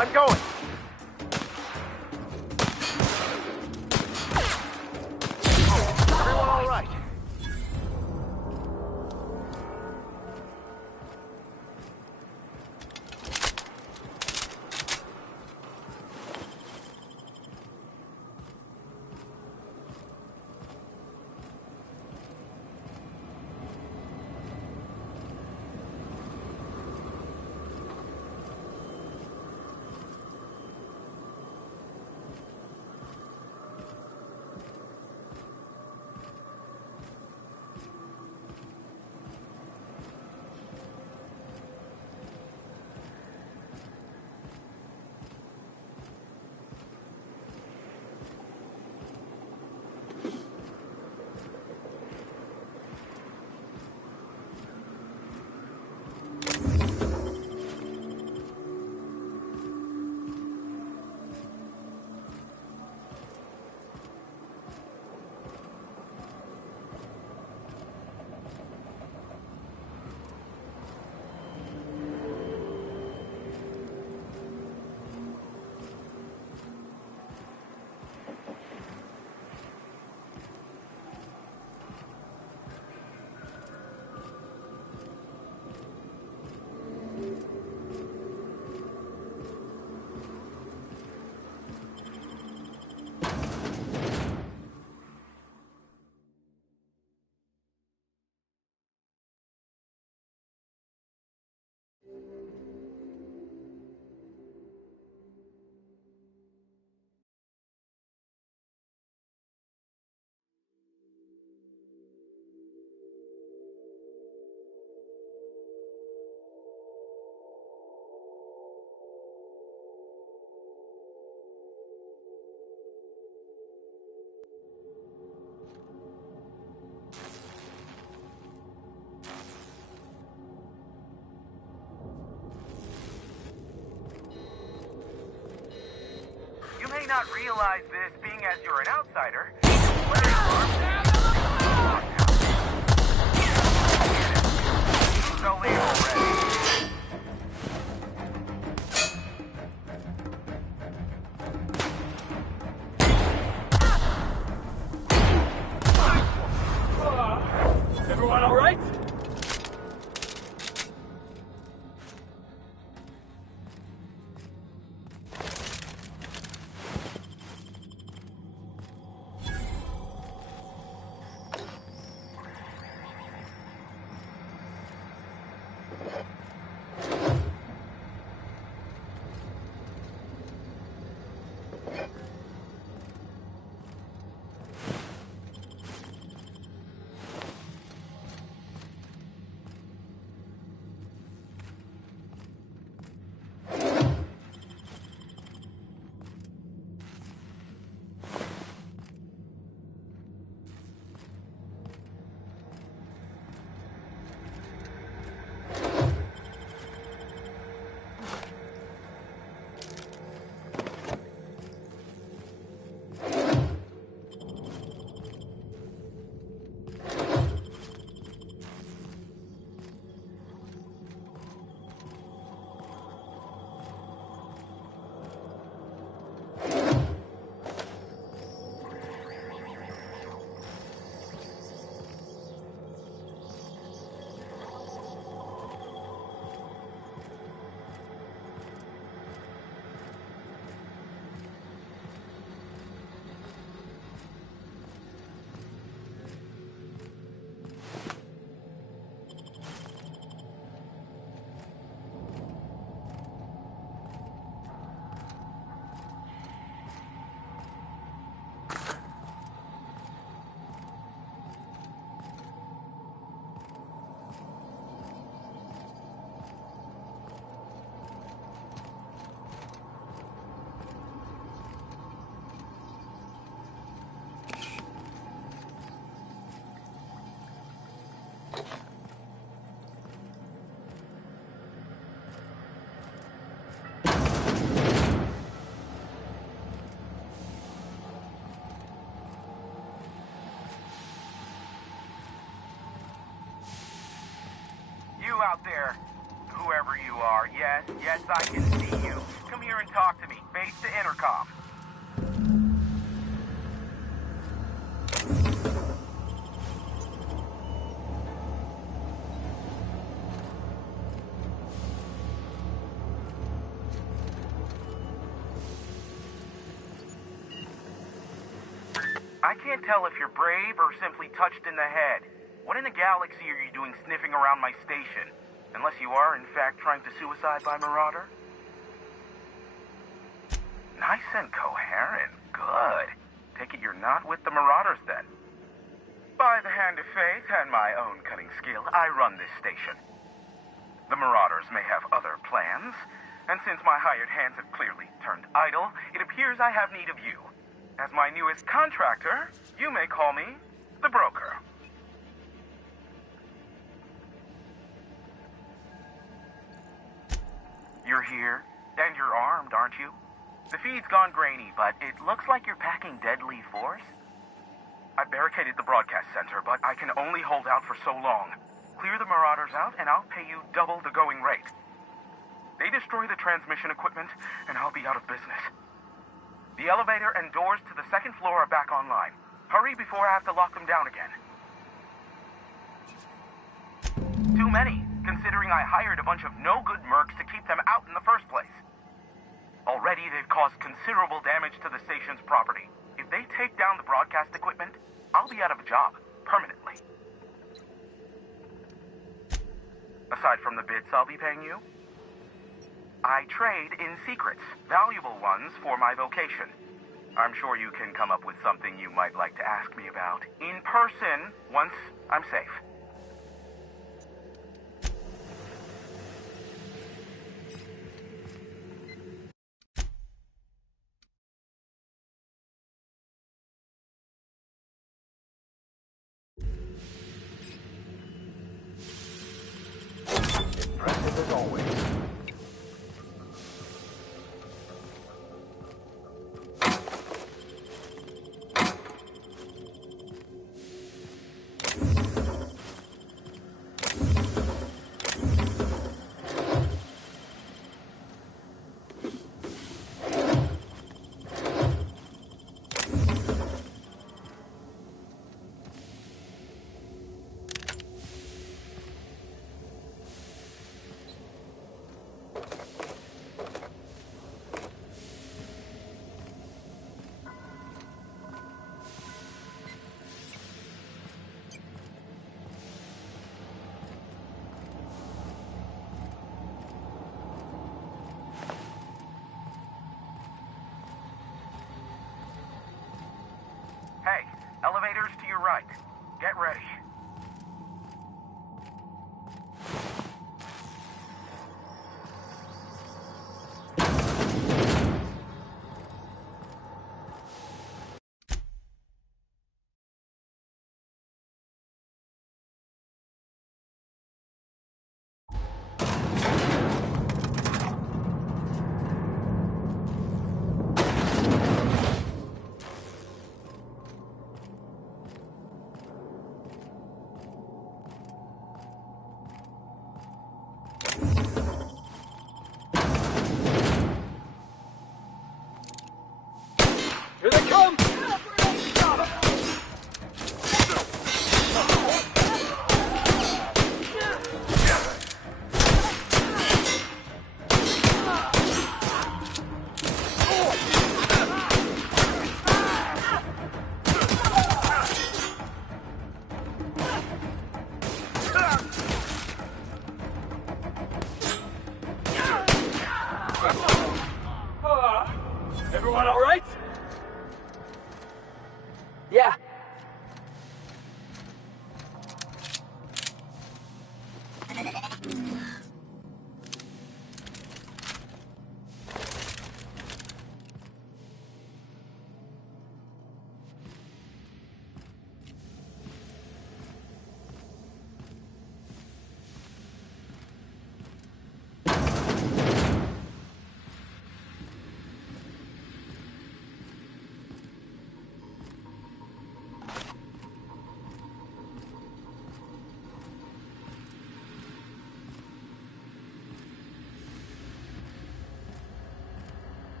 I'm going. Everyone all right? not realize this, being as you're an outsider. So leave already. Everyone all right? Out there, whoever you are, yes, I can see you. Come here and talk to me. Face the intercom. I can't tell if you're brave or simply touched in the head. What in the galaxy are you doing sniffing around my station? Unless you are, in fact, trying to suicide by Marauder? Nice and coherent. Good. Take it you're not with the Marauders, then. By the hand of fate and my own cunning skill, I run this station. The Marauders may have other plans, and since my hired hands have clearly turned idle, it appears I have need of you. As my newest contractor, you may call me the Broker. You're here, and you're armed, aren't you? The feed's gone grainy, but it looks like you're packing deadly force. I barricaded the broadcast center, but I can only hold out for so long. Clear the Marauders out, and I'll pay you double the going rate. They destroy the transmission equipment, and I'll be out of business. The elevator and doors to the second floor are back online. Hurry before I have to lock them down again. Too many, considering I hired a bunch of no-good mercs to keep them out in the first place. Already, they've caused considerable damage to the station's property. If they take down the broadcast equipment, I'll be out of a job, permanently. Aside from the bits I'll be paying you, I trade in secrets, valuable ones for my vocation. I'm sure you can come up with something you might like to ask me about in person once I'm safe. Impressive as always.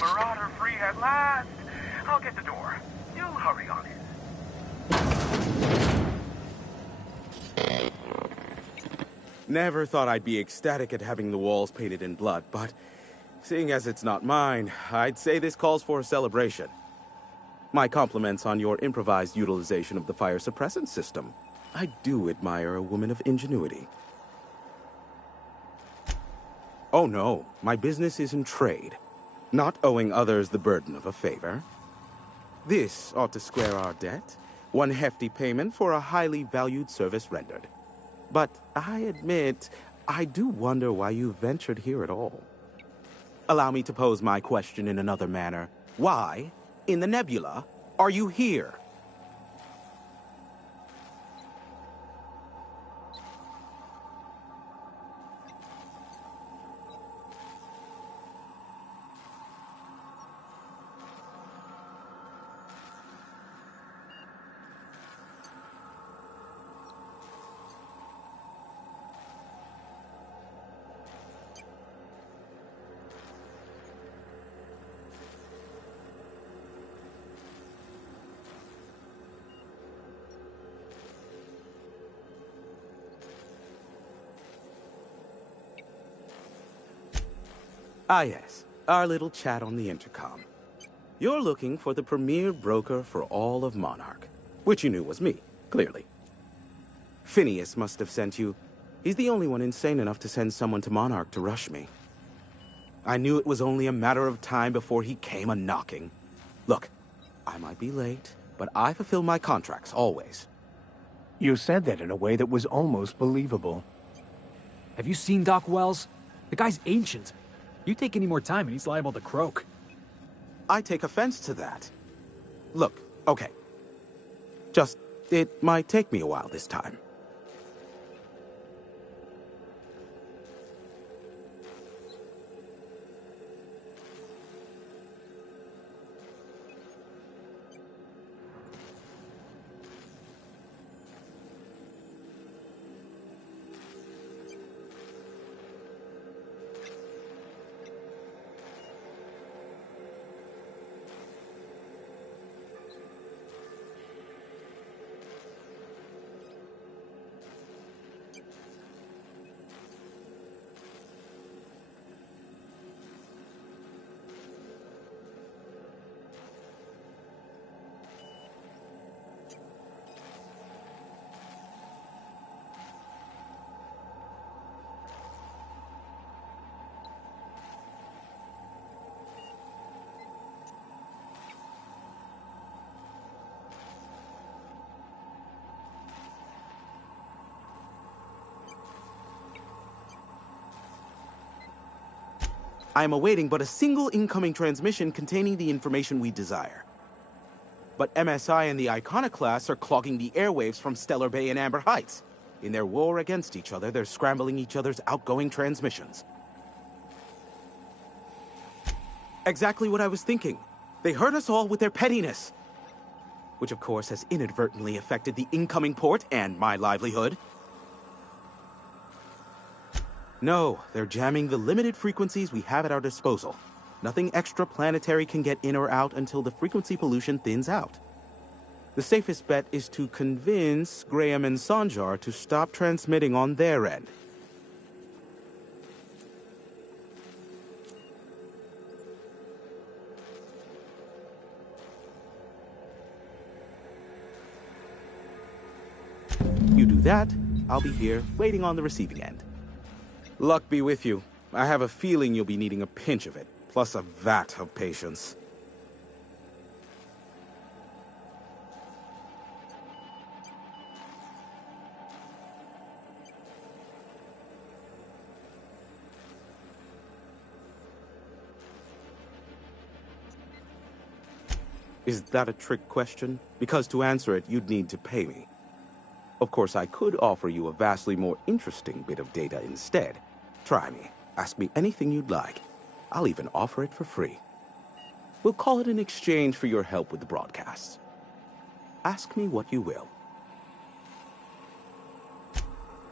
Marauder free at last. I'll get the door. You hurry on in. Never thought I'd be ecstatic at having the walls painted in blood, but seeing as it's not mine, I'd say this calls for a celebration. My compliments on your improvised utilization of the fire suppressant system. I do admire a woman of ingenuity. Oh no, my business is in trade, not owing others the burden of a favor. This ought to square our debt, one hefty payment for a highly valued service rendered. But I admit, I do wonder why you ventured here at all. Allow me to pose my question in another manner. Why, in the nebula, are you here? Ah yes, our little chat on the intercom. You're looking for the premier broker for all of Monarch, which you knew was me, clearly. Phineas must have sent you. He's the only one insane enough to send someone to Monarch to rush me. I knew it was only a matter of time before he came a-knocking. Look, I might be late, but I fulfill my contracts, always. You said that in a way that was almost believable. Have you seen Doc Wells? The guy's ancient. You take any more time and he's liable to croak. I take offense to that. Look, okay. Just, it might take me a while this time. I am awaiting but a single incoming transmission containing the information we desire. But MSI and the Iconoclasts are clogging the airwaves from Stellar Bay and Amber Heights. In their war against each other, they're scrambling each other's outgoing transmissions. Exactly what I was thinking. They hurt us all with their pettiness. Which, of course, has inadvertently affected the incoming port and my livelihood. No, they're jamming the limited frequencies we have at our disposal. Nothing extraplanetary can get in or out until the frequency pollution thins out. The safest bet is to convince Graham and Sanjar to stop transmitting on their end. You do that, I'll be here, waiting on the receiving end. Luck be with you. I have a feeling you'll be needing a pinch of it, plus a vat of patience. Is that a trick question? Because to answer it, you'd need to pay me. Of course, I could offer you a vastly more interesting bit of data instead. Try me. Ask me anything you'd like. I'll even offer it for free. We'll call it an exchange for your help with the broadcasts. Ask me what you will.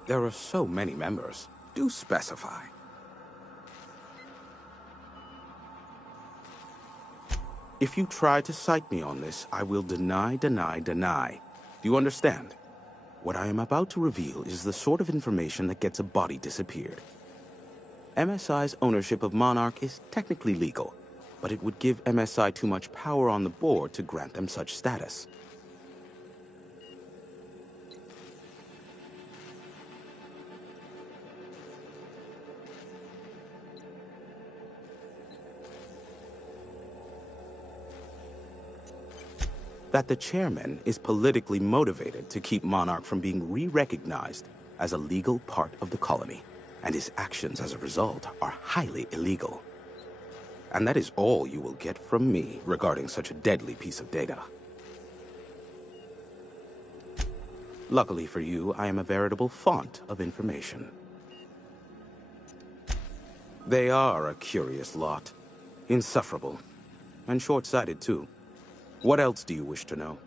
There are so many members. Do specify. If you try to cite me on this, I will deny, deny, deny. Do you understand? What I am about to reveal is the sort of information that gets a body disappeared. MSI's ownership of Monarch is technically legal, but it would give MSI too much power on the board to grant them such status. That the chairman is politically motivated to keep Monarch from being re-recognized as a legal part of the colony, and his actions as a result are highly illegal. And that is all you will get from me regarding such a deadly piece of data. Luckily for you, I am a veritable font of information. They are a curious lot. Insufferable. And short-sighted, too. What else do you wish to know?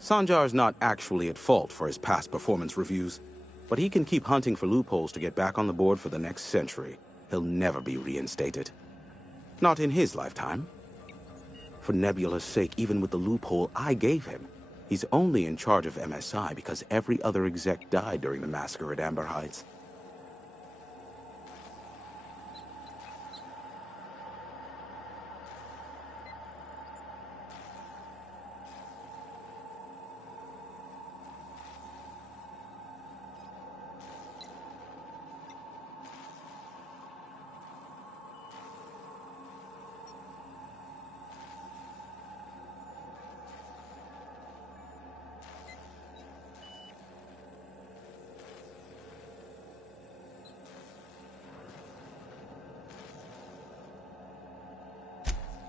Sanjar's not actually at fault for his past performance reviews, but he can keep hunting for loopholes to get back on the board for the next century. He'll never be reinstated. Not in his lifetime. For Nebula's sake, even with the loophole I gave him, he's only in charge of MSI because every other exec died during the massacre at Amber Heights.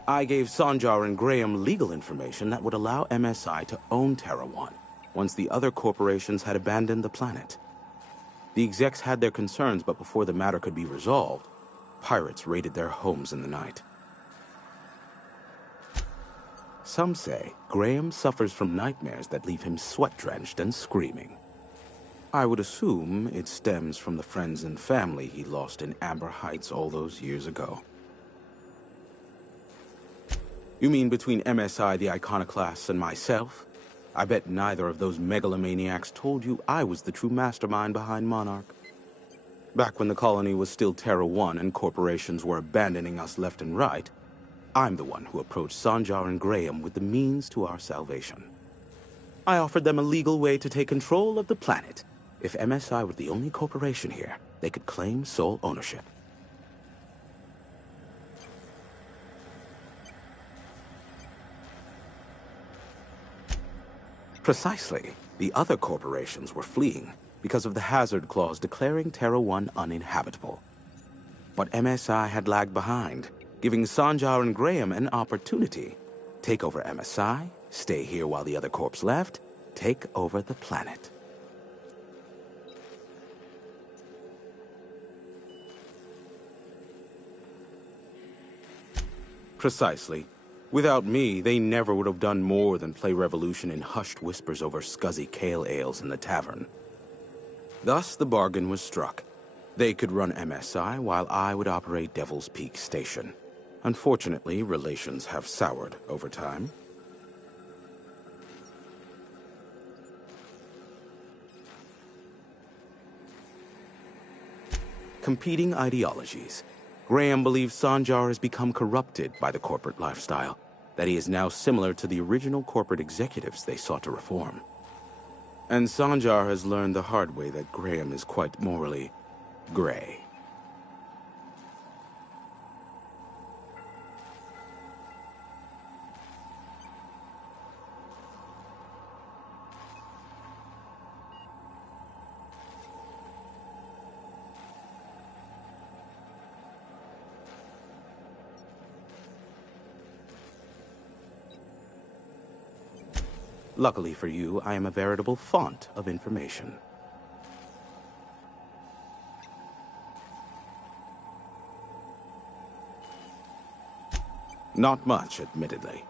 I gave Sanjar and Graham legal information that would allow MSI to own Terra 1, once the other corporations had abandoned the planet. The execs had their concerns, but before the matter could be resolved, pirates raided their homes in the night. Some say Graham suffers from nightmares that leave him sweat-drenched and screaming. I would assume it stems from the friends and family he lost in Amber Heights all those years ago. You mean between MSI, the Iconoclasts, and myself? I bet neither of those megalomaniacs told you I was the true mastermind behind Monarch. Back when the colony was still Terra 1 and corporations were abandoning us left and right, I'm the one who approached Sanjar and Graham with the means to our salvation. I offered them a legal way to take control of the planet. If MSI were the only corporation here, they could claim sole ownership. Precisely. The other corporations were fleeing because of the hazard clause declaring Terra 1 uninhabitable. But MSI had lagged behind, giving Sanjar and Graham an opportunity. Take over MSI, stay here while the other corps left, take over the planet. Precisely. Without me, they never would have done more than play Revolution in hushed whispers over scuzzy kale ales in the tavern. Thus, the bargain was struck. They could run MSI while I would operate Devil's Peak Station. Unfortunately, relations have soured over time. Competing ideologies. Graham believes Sanjar has become corrupted by the corporate lifestyle, that he is now similar to the original corporate executives they sought to reform. And Sanjar has learned the hard way that Graham is quite morally gray. Luckily for you, I am a veritable font of information. Not much, admittedly.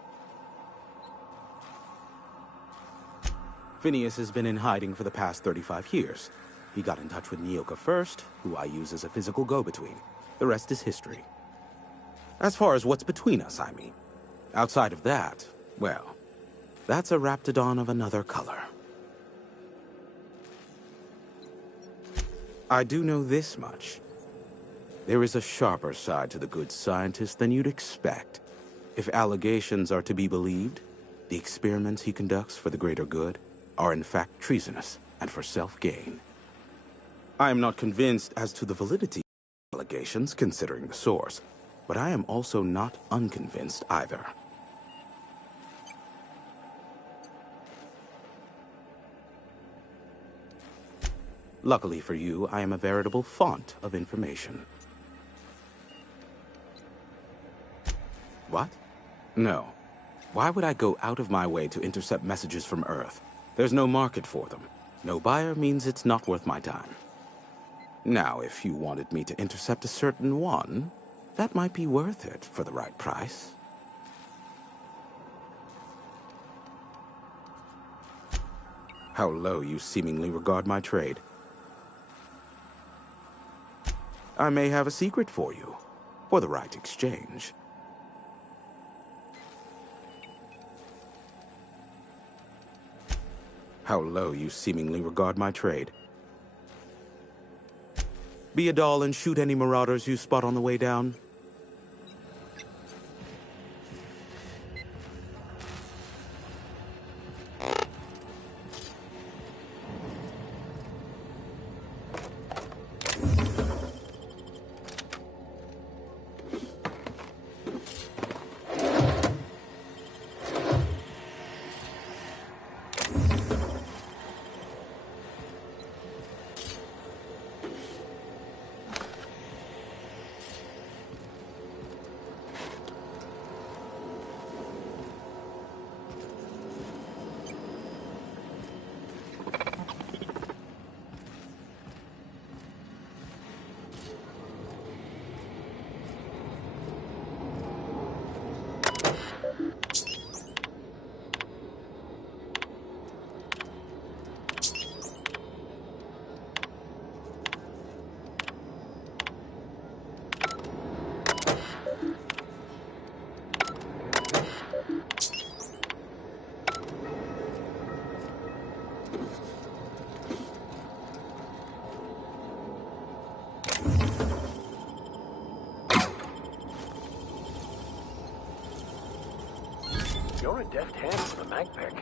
Phineas has been in hiding for the past 35 years. He got in touch with Nyoka first, who I use as a physical go-between. The rest is history. As far as what's between us, I mean. Outside of that, well, that's a raptidon of another color. I do know this much. There is a sharper side to the good scientist than you'd expect. If allegations are to be believed, the experiments he conducts for the greater good are in fact treasonous and for self-gain. I am not convinced as to the validity of allegations, considering the source, but I am also not unconvinced either. Luckily for you, I am a veritable font of information. What? No. Why would I go out of my way to intercept messages from Earth? There's no market for them. No buyer means it's not worth my time. Now, if you wanted me to intercept a certain one, that might be worth it for the right price. How low you seemingly regard my trade. I may have a secret for you, for the right exchange. How low you seemingly regard my trade. Be a doll and shoot any marauders you spot on the way down. You're a deft hand with a mag pick.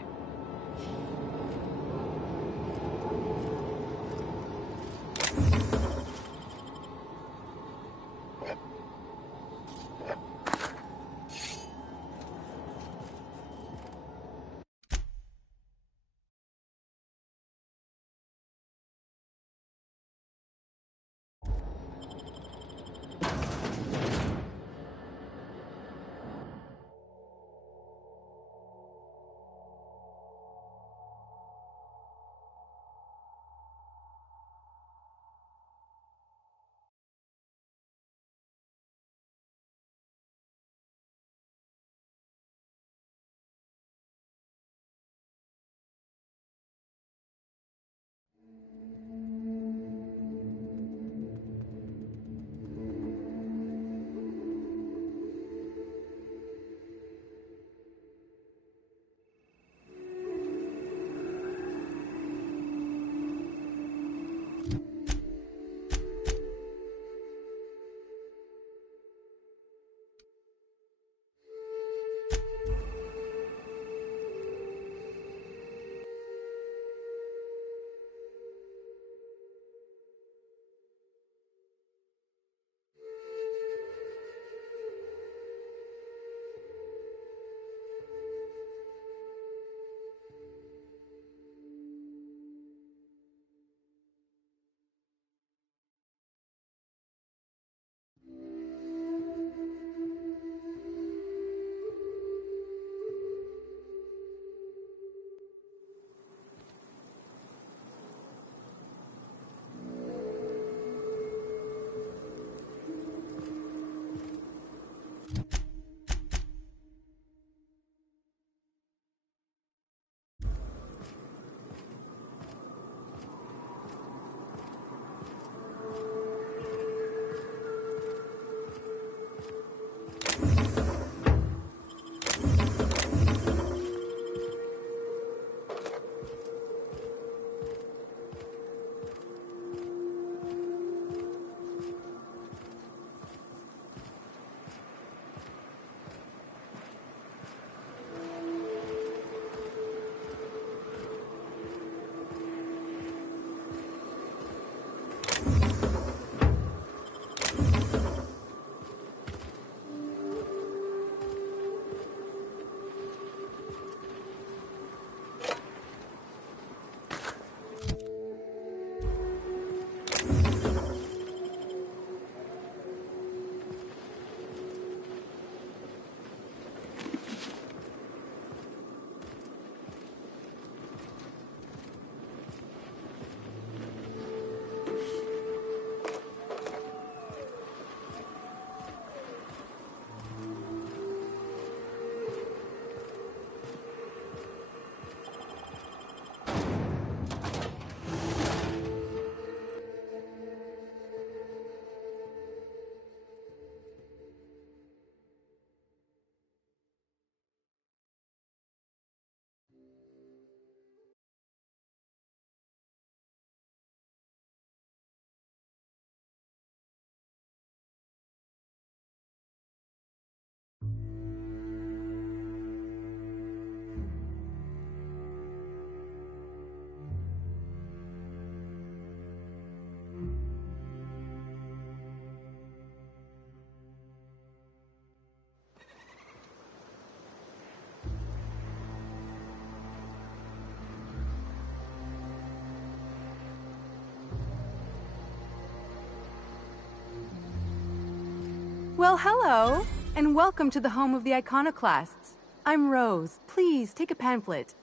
Well, hello, and welcome to the home of the iconoclasts. I'm Rose. Please, take a pamphlet.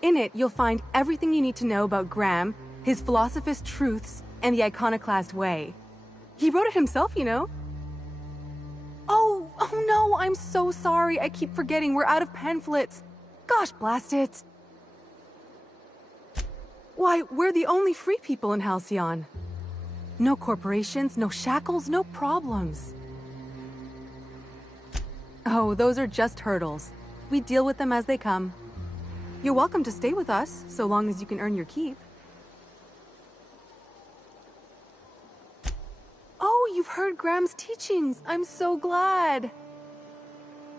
In it, you'll find everything you need to know about Graham, his philosophist truths, and the iconoclast way. He wrote it himself, you know. Oh no, I'm so sorry. I keep forgetting we're out of pamphlets. Gosh, blast it. Why, we're the only free people in Halcyon. No corporations, no shackles, no problems. Oh, those are just hurdles. We deal with them as they come. You're welcome to stay with us, so long as you can earn your keep. Oh, you've heard Graham's teachings. I'm so glad.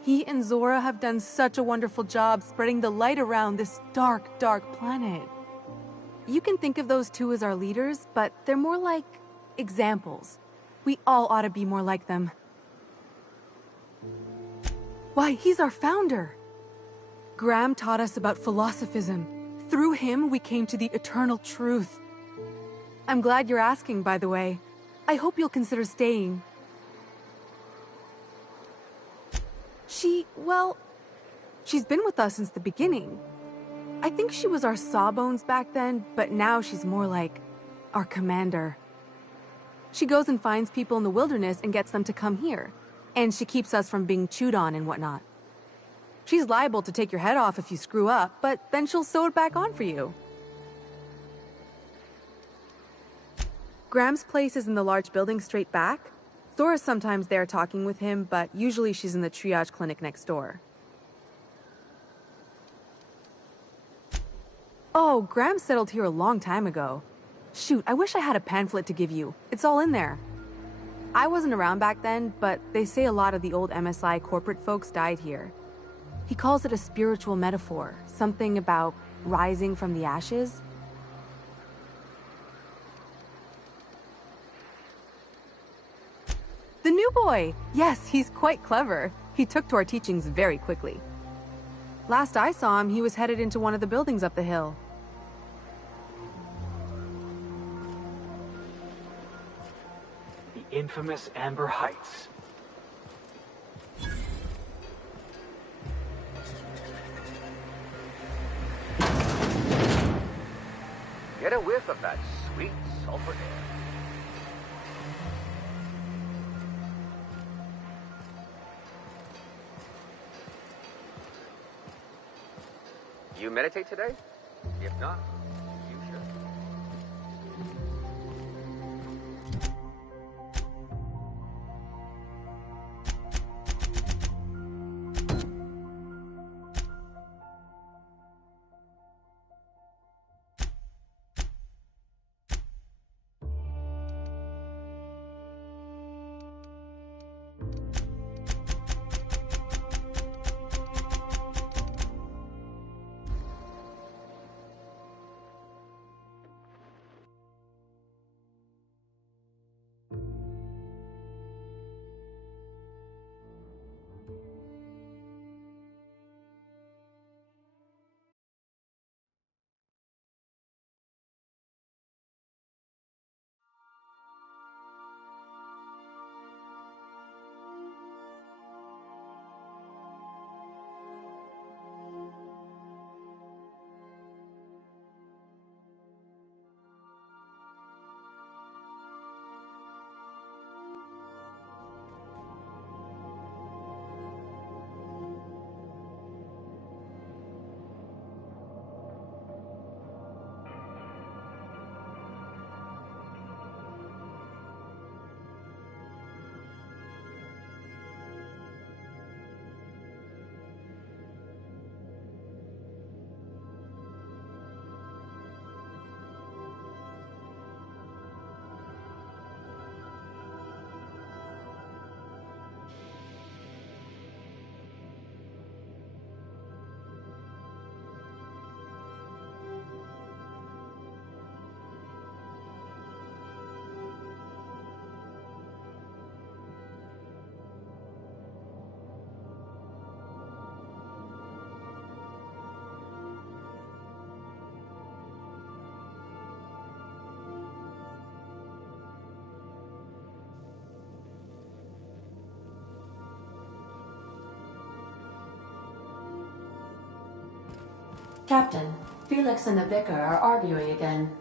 He and Zora have done such a wonderful job spreading the light around this dark, dark planet. You can think of those two as our leaders, but they're more like examples. We all ought to be more like them. Why, he's our founder. Graham taught us about philosophism. Through him, we came to the eternal truth. I'm glad you're asking, by the way. I hope you'll consider staying. She's been with us since the beginning. I think she was our sawbones back then, but now she's more like our commander. She goes and finds people in the wilderness and gets them to come here. And she keeps us from being chewed on and whatnot. She's liable to take your head off if you screw up, but then she'll sew it back on for you. Graham's place is in the large building straight back. Zora's sometimes there talking with him, but usually she's in the triage clinic next door. Oh, Graham settled here a long time ago. Shoot, I wish I had a pamphlet to give you. It's all in there. I wasn't around back then, but they say a lot of the old MSI corporate folks died here. He calls it a spiritual metaphor, something about rising from the ashes. The new boy! Yes, he's quite clever. He took to our teachings very quickly. Last I saw him, he was headed into one of the buildings up the hill. The infamous Amber Heights. Get a whiff of that sweet sulfur air. You meditate today? If not, you should. Captain, Felix and the Vicar are arguing again.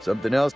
Something else?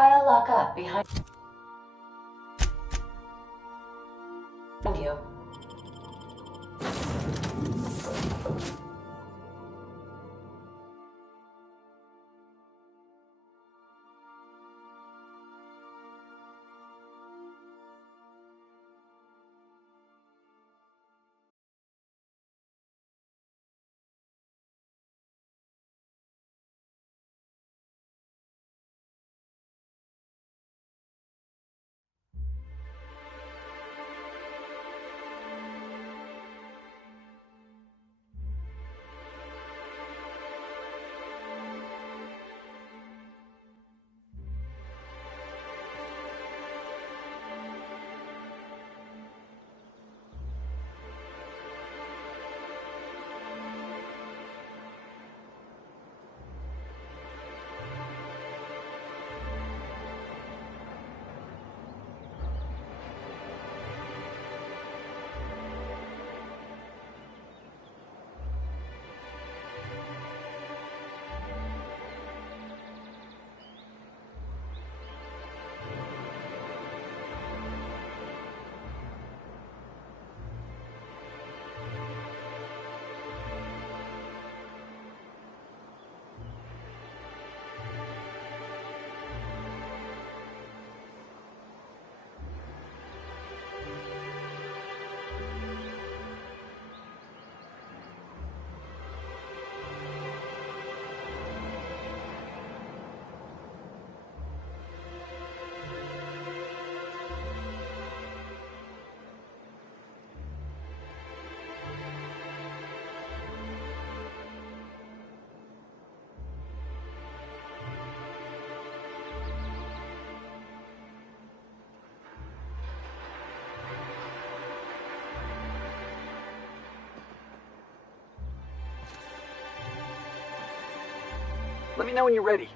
I'll lock up behind you. Let me know when you're ready.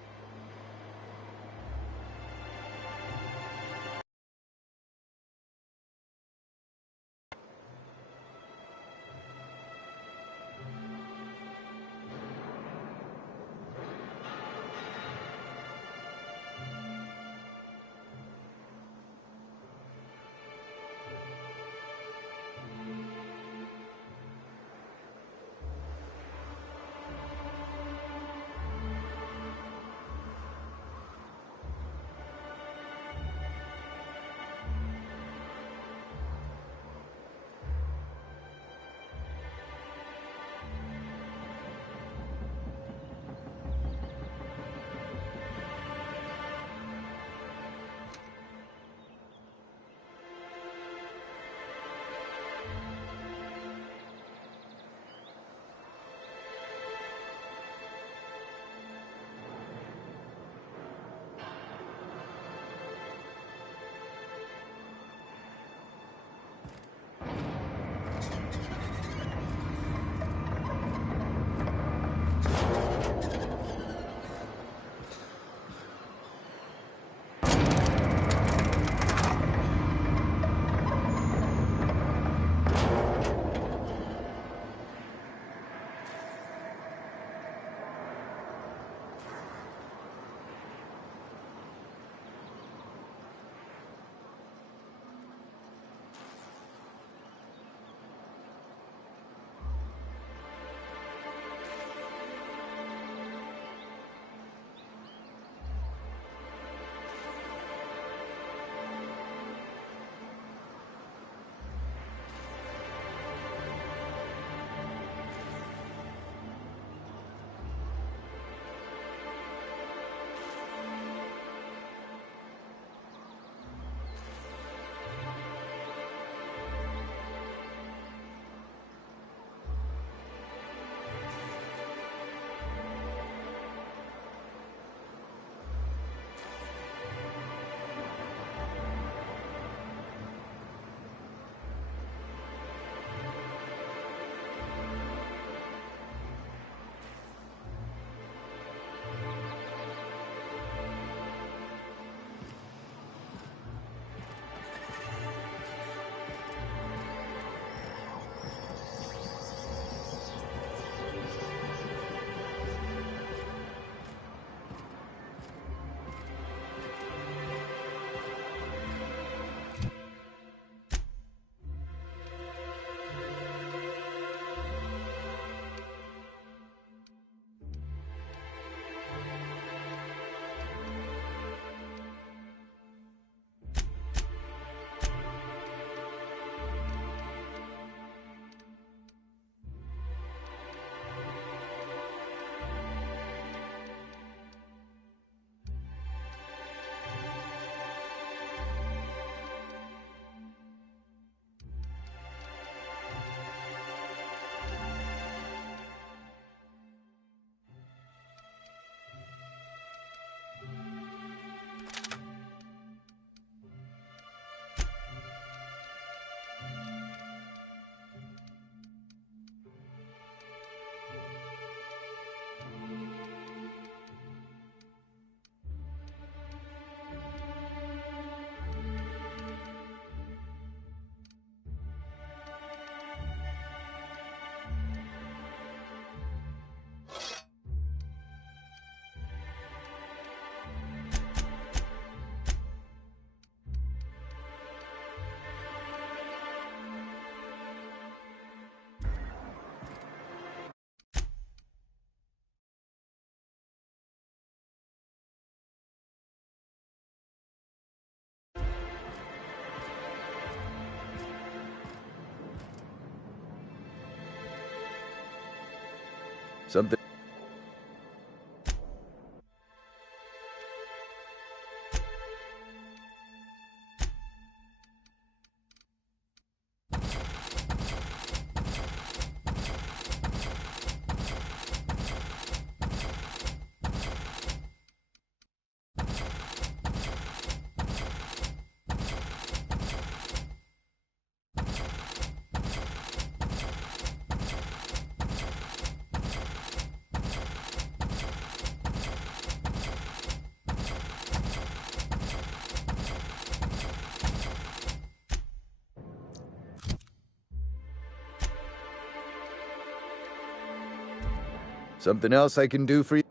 Something else I can do for you?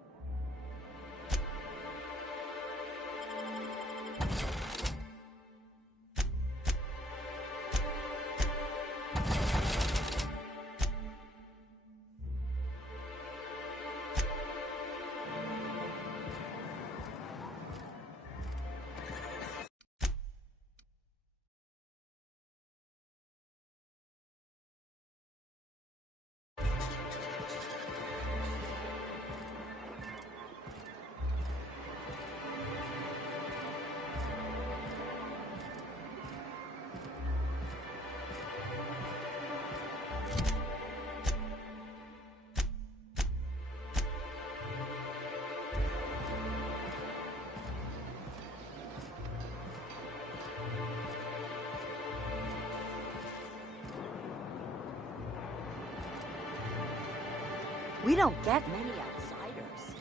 We don't get many outsiders.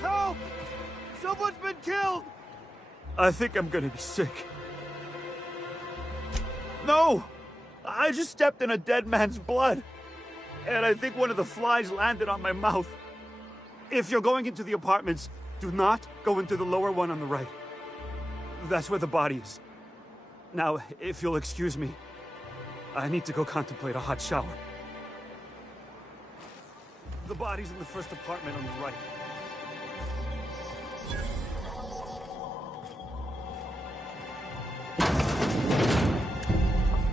Help! Someone's been killed! I think I'm gonna be sick. No! I just stepped in a dead man's blood. And I think one of the flies landed on my mouth. If you're going into the apartments, do not go into the lower one on the right. That's where the body is. Now, if you'll excuse me, I need to go contemplate a hot shower. The body's in the first apartment on the right.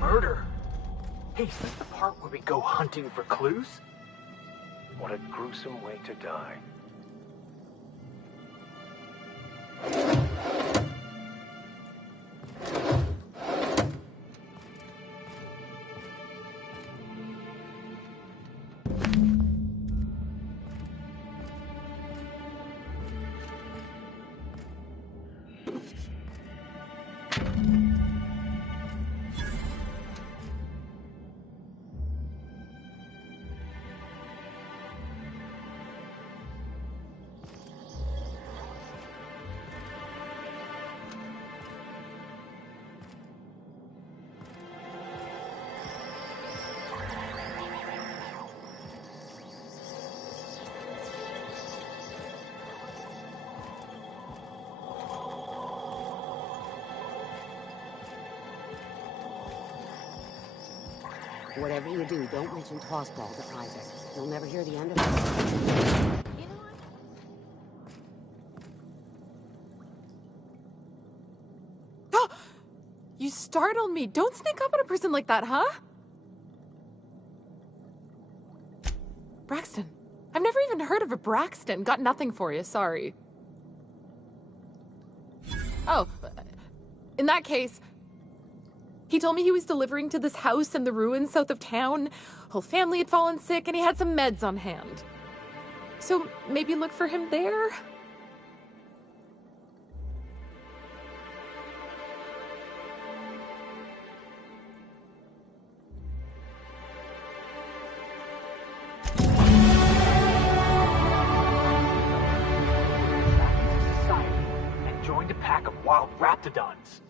Murder? Hey, is this the part where we go hunting for clues? What a gruesome way to die. Whatever you do, don't mention tossball to Isaac. You'll never hear the end of it. You startled me. Don't sneak up on a person like that, huh? Braxton. I've never even heard of a Braxton. Got nothing for you, sorry. Oh, in that case, he told me he was delivering to this house in the ruins south of town. Whole family had fallen sick and he had some meds on hand. So maybe look for him there? And joined a pack of wild raptidons.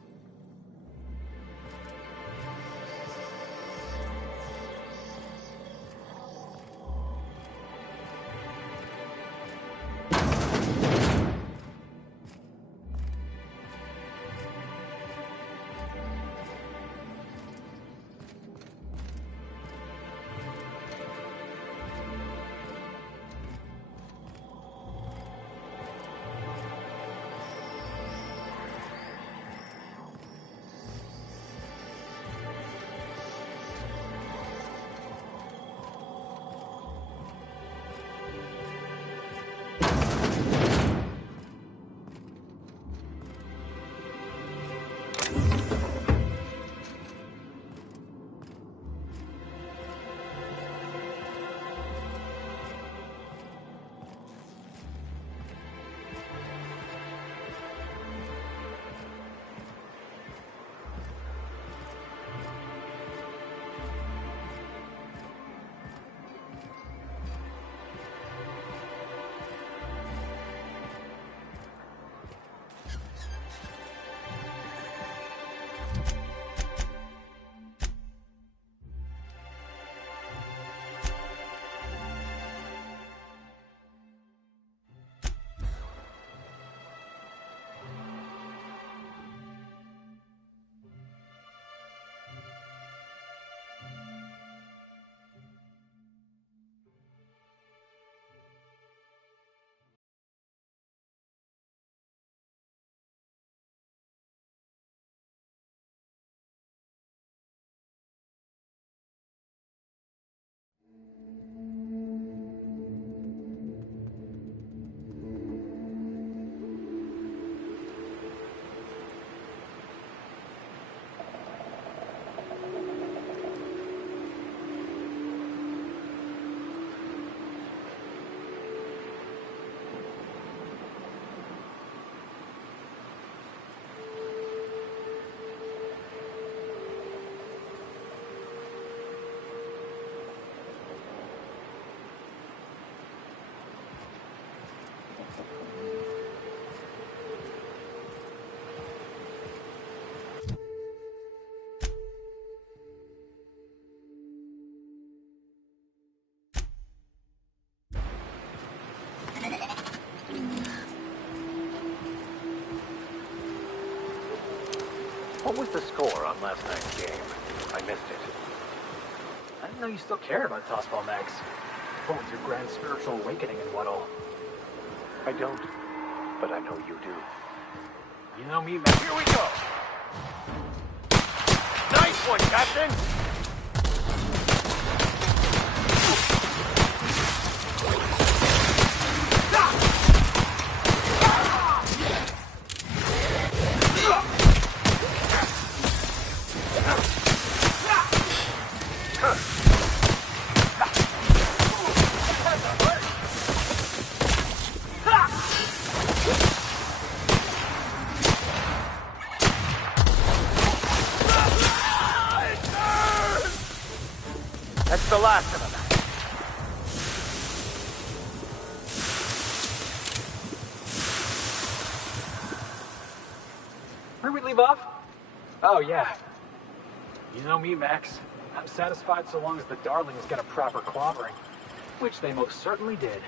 What was the score on last night's game? I missed it. I didn't know you still cared about Tossball Max. What with your grand spiritual awakening and what all? I don't, but I know you do. You know me, man. Here we go! Nice one, Captain! That's the last of them. Where'd we leave off? Oh, yeah. You know me, Max. I'm satisfied so long as the Darlings get a proper clobbering. Which they most certainly did.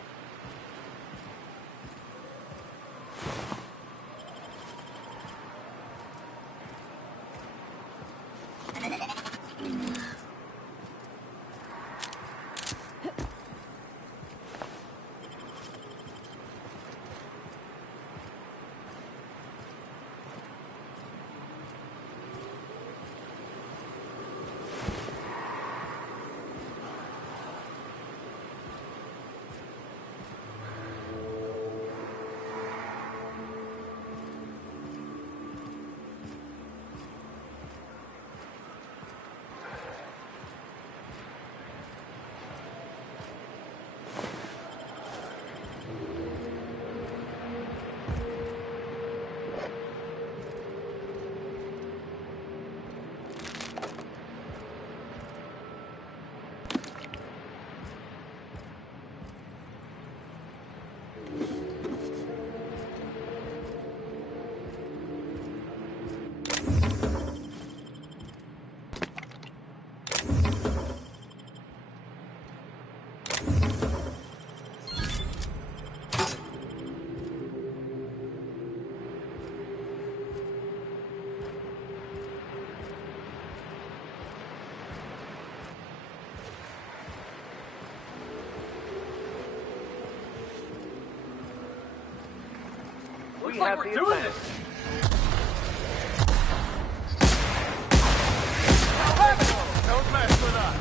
Looks like we're doing this! Don't mess with us!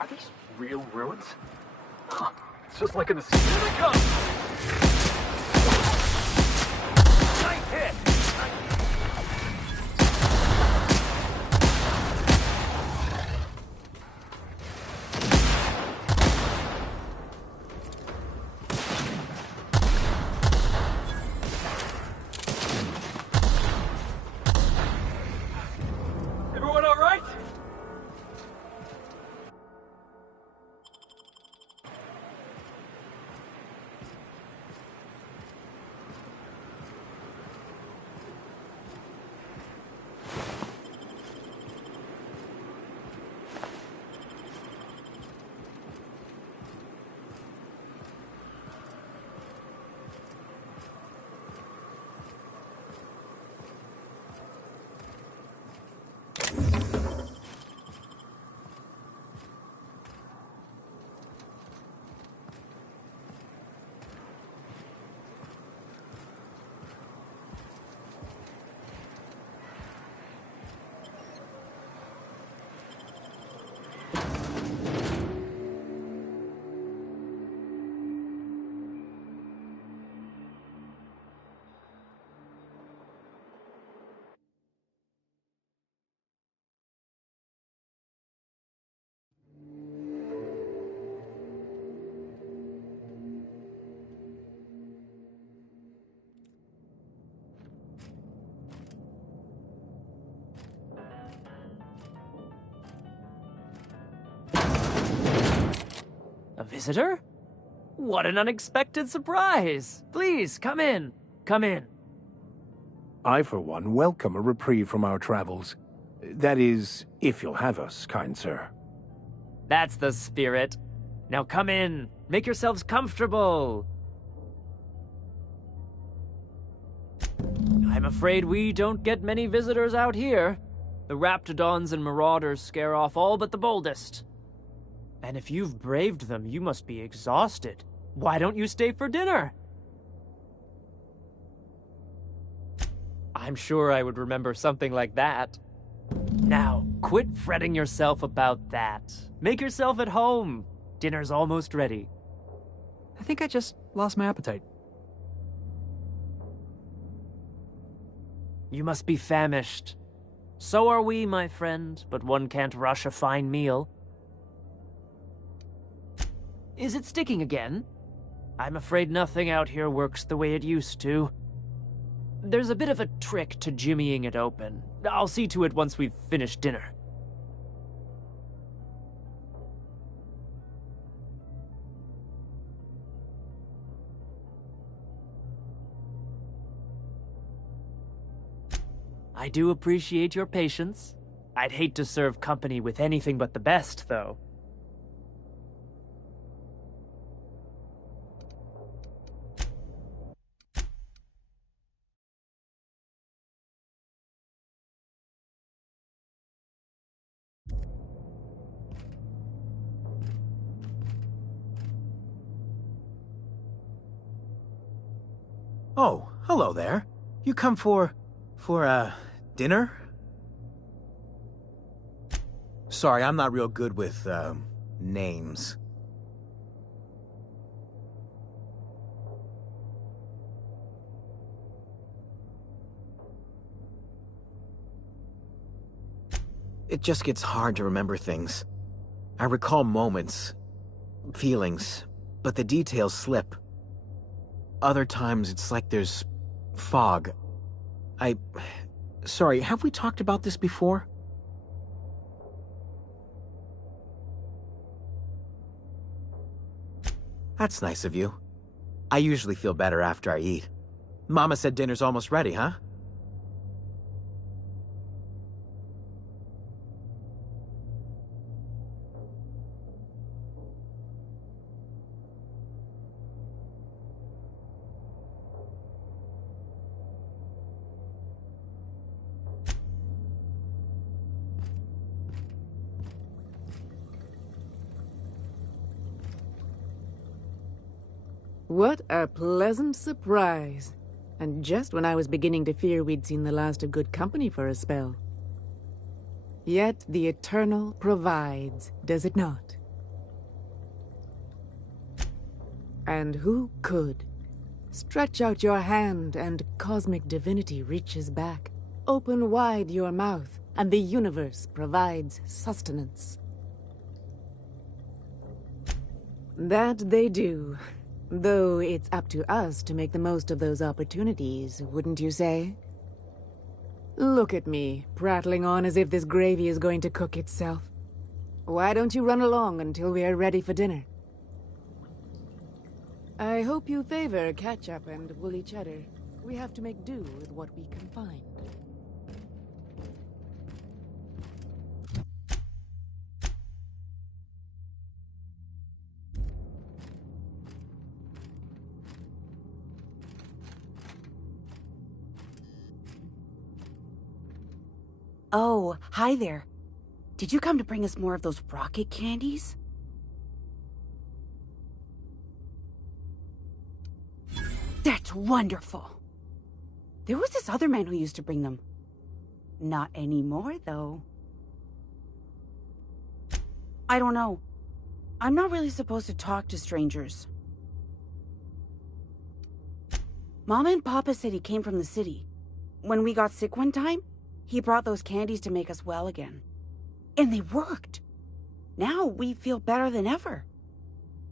Are these real ruins? Huh, it's just like in the scene. Here they come! Nice hit! Everyone all right? A visitor? What an unexpected surprise! Please, come in. Come in. I, for one, welcome a reprieve from our travels. That is, if you'll have us, kind sir. That's the spirit. Now come in. Make yourselves comfortable. I'm afraid we don't get many visitors out here. The Raptidons and Marauders scare off all but the boldest. And if you've braved them, you must be exhausted. Why don't you stay for dinner? I'm sure I would remember something like that. Now, quit fretting yourself about that. Make yourself at home. Dinner's almost ready. I think I just lost my appetite. You must be famished. So are we, my friend, but one can't rush a fine meal. Is it sticking again? I'm afraid nothing out here works the way it used to. There's a bit of a trick to jimmying it open. I'll see to it once we've finished dinner. I do appreciate your patience. I'd hate to serve company with anything but the best, though. Oh, hello there. You come for dinner? Sorry, I'm not real good with, names. It just gets hard to remember things. I recall moments, feelings, but the details slip. Other times, it's like there's fog. Sorry, have we talked about this before? That's nice of you. I usually feel better after I eat. Mama said dinner's almost ready, huh? What a pleasant surprise. And just when I was beginning to fear we'd seen the last of good company for a spell. Yet the Eternal provides, does it not? And who could? Stretch out your hand and cosmic divinity reaches back. Open wide your mouth and the universe provides sustenance. That they do. Though it's up to us to make the most of those opportunities, wouldn't you say? Look at me, prattling on as if this gravy is going to cook itself. Why don't you run along until we are ready for dinner? I hope you favor ketchup and woolly cheddar. We have to make do with what we can find. Oh, hi there. Did you come to bring us more of those rocket candies? That's wonderful. There was this other man who used to bring them. Not anymore, though. I don't know. I'm not really supposed to talk to strangers. Mama and Papa said he came from the city. When we got sick one time, he brought those candies to make us well again. And they worked. Now we feel better than ever.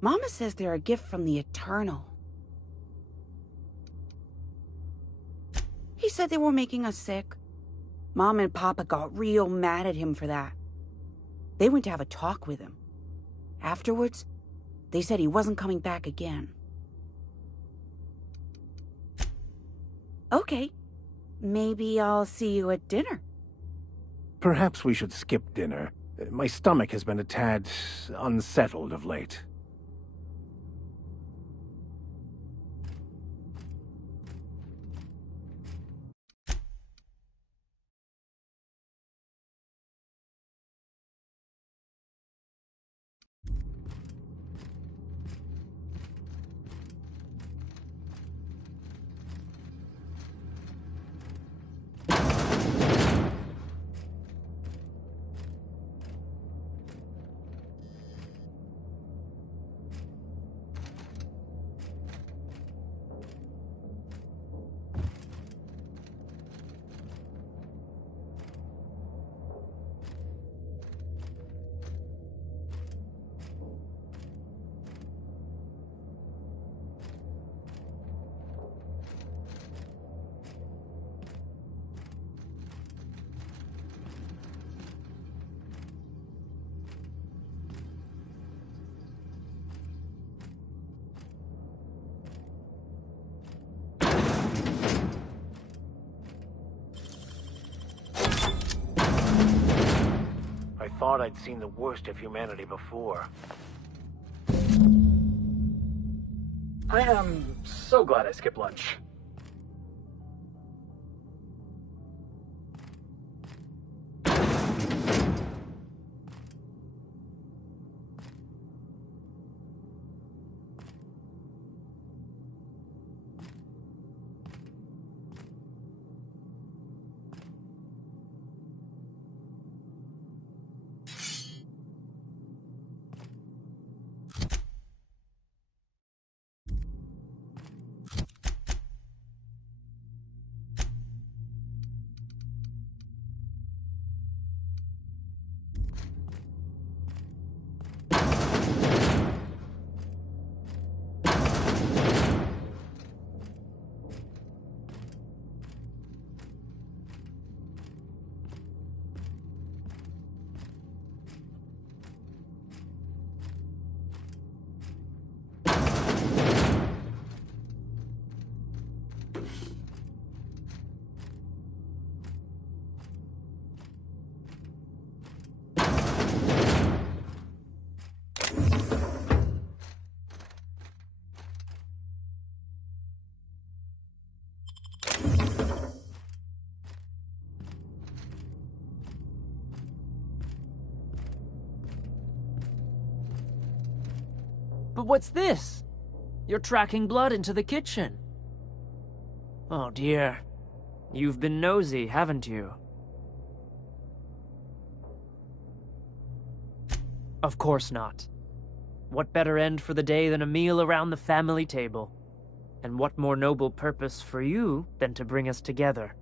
Mama says they're a gift from the Eternal. He said they were making us sick. Mom and Papa got real mad at him for that. They went to have a talk with him. Afterwards, they said he wasn't coming back again. Okay. Maybe I'll see you at dinner. Perhaps we should skip dinner. My stomach has been a tad unsettled of late. I thought I'd seen the worst of humanity before. I am so glad I skipped lunch. But what's this? You're tracking blood into the kitchen. Oh dear. You've been nosy, haven't you? Of course not. What better end for the day than a meal around the family table? And what more noble purpose for you than to bring us together?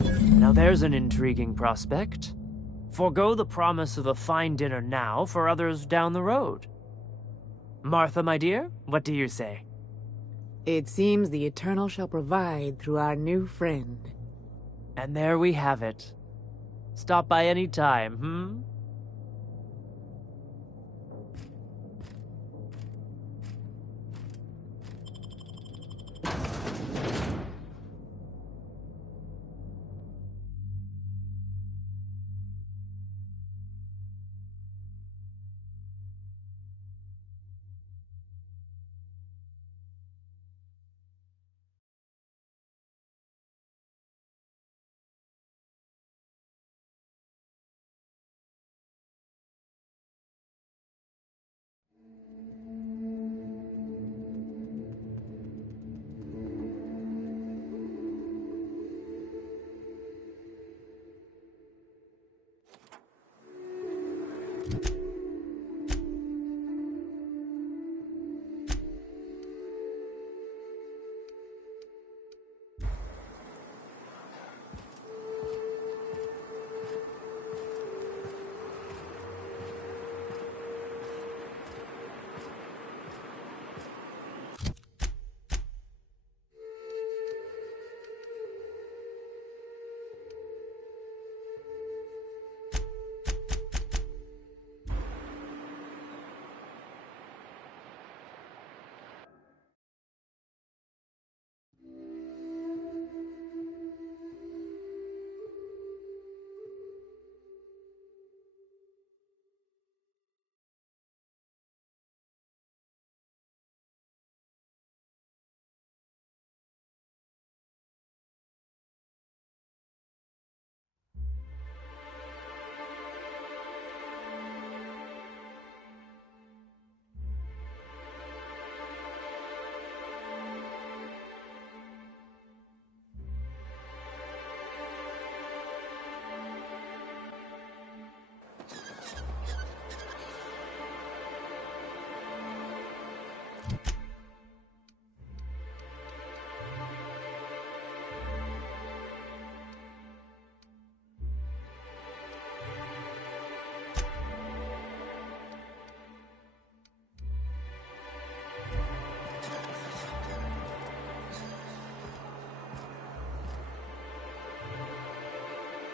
Now there's an intriguing prospect. Forgo the promise of a fine dinner now for others down the road. Martha, my dear, what do you say? It seems the Eternal shall provide through our new friend. And there we have it. Stop by any time, hmm?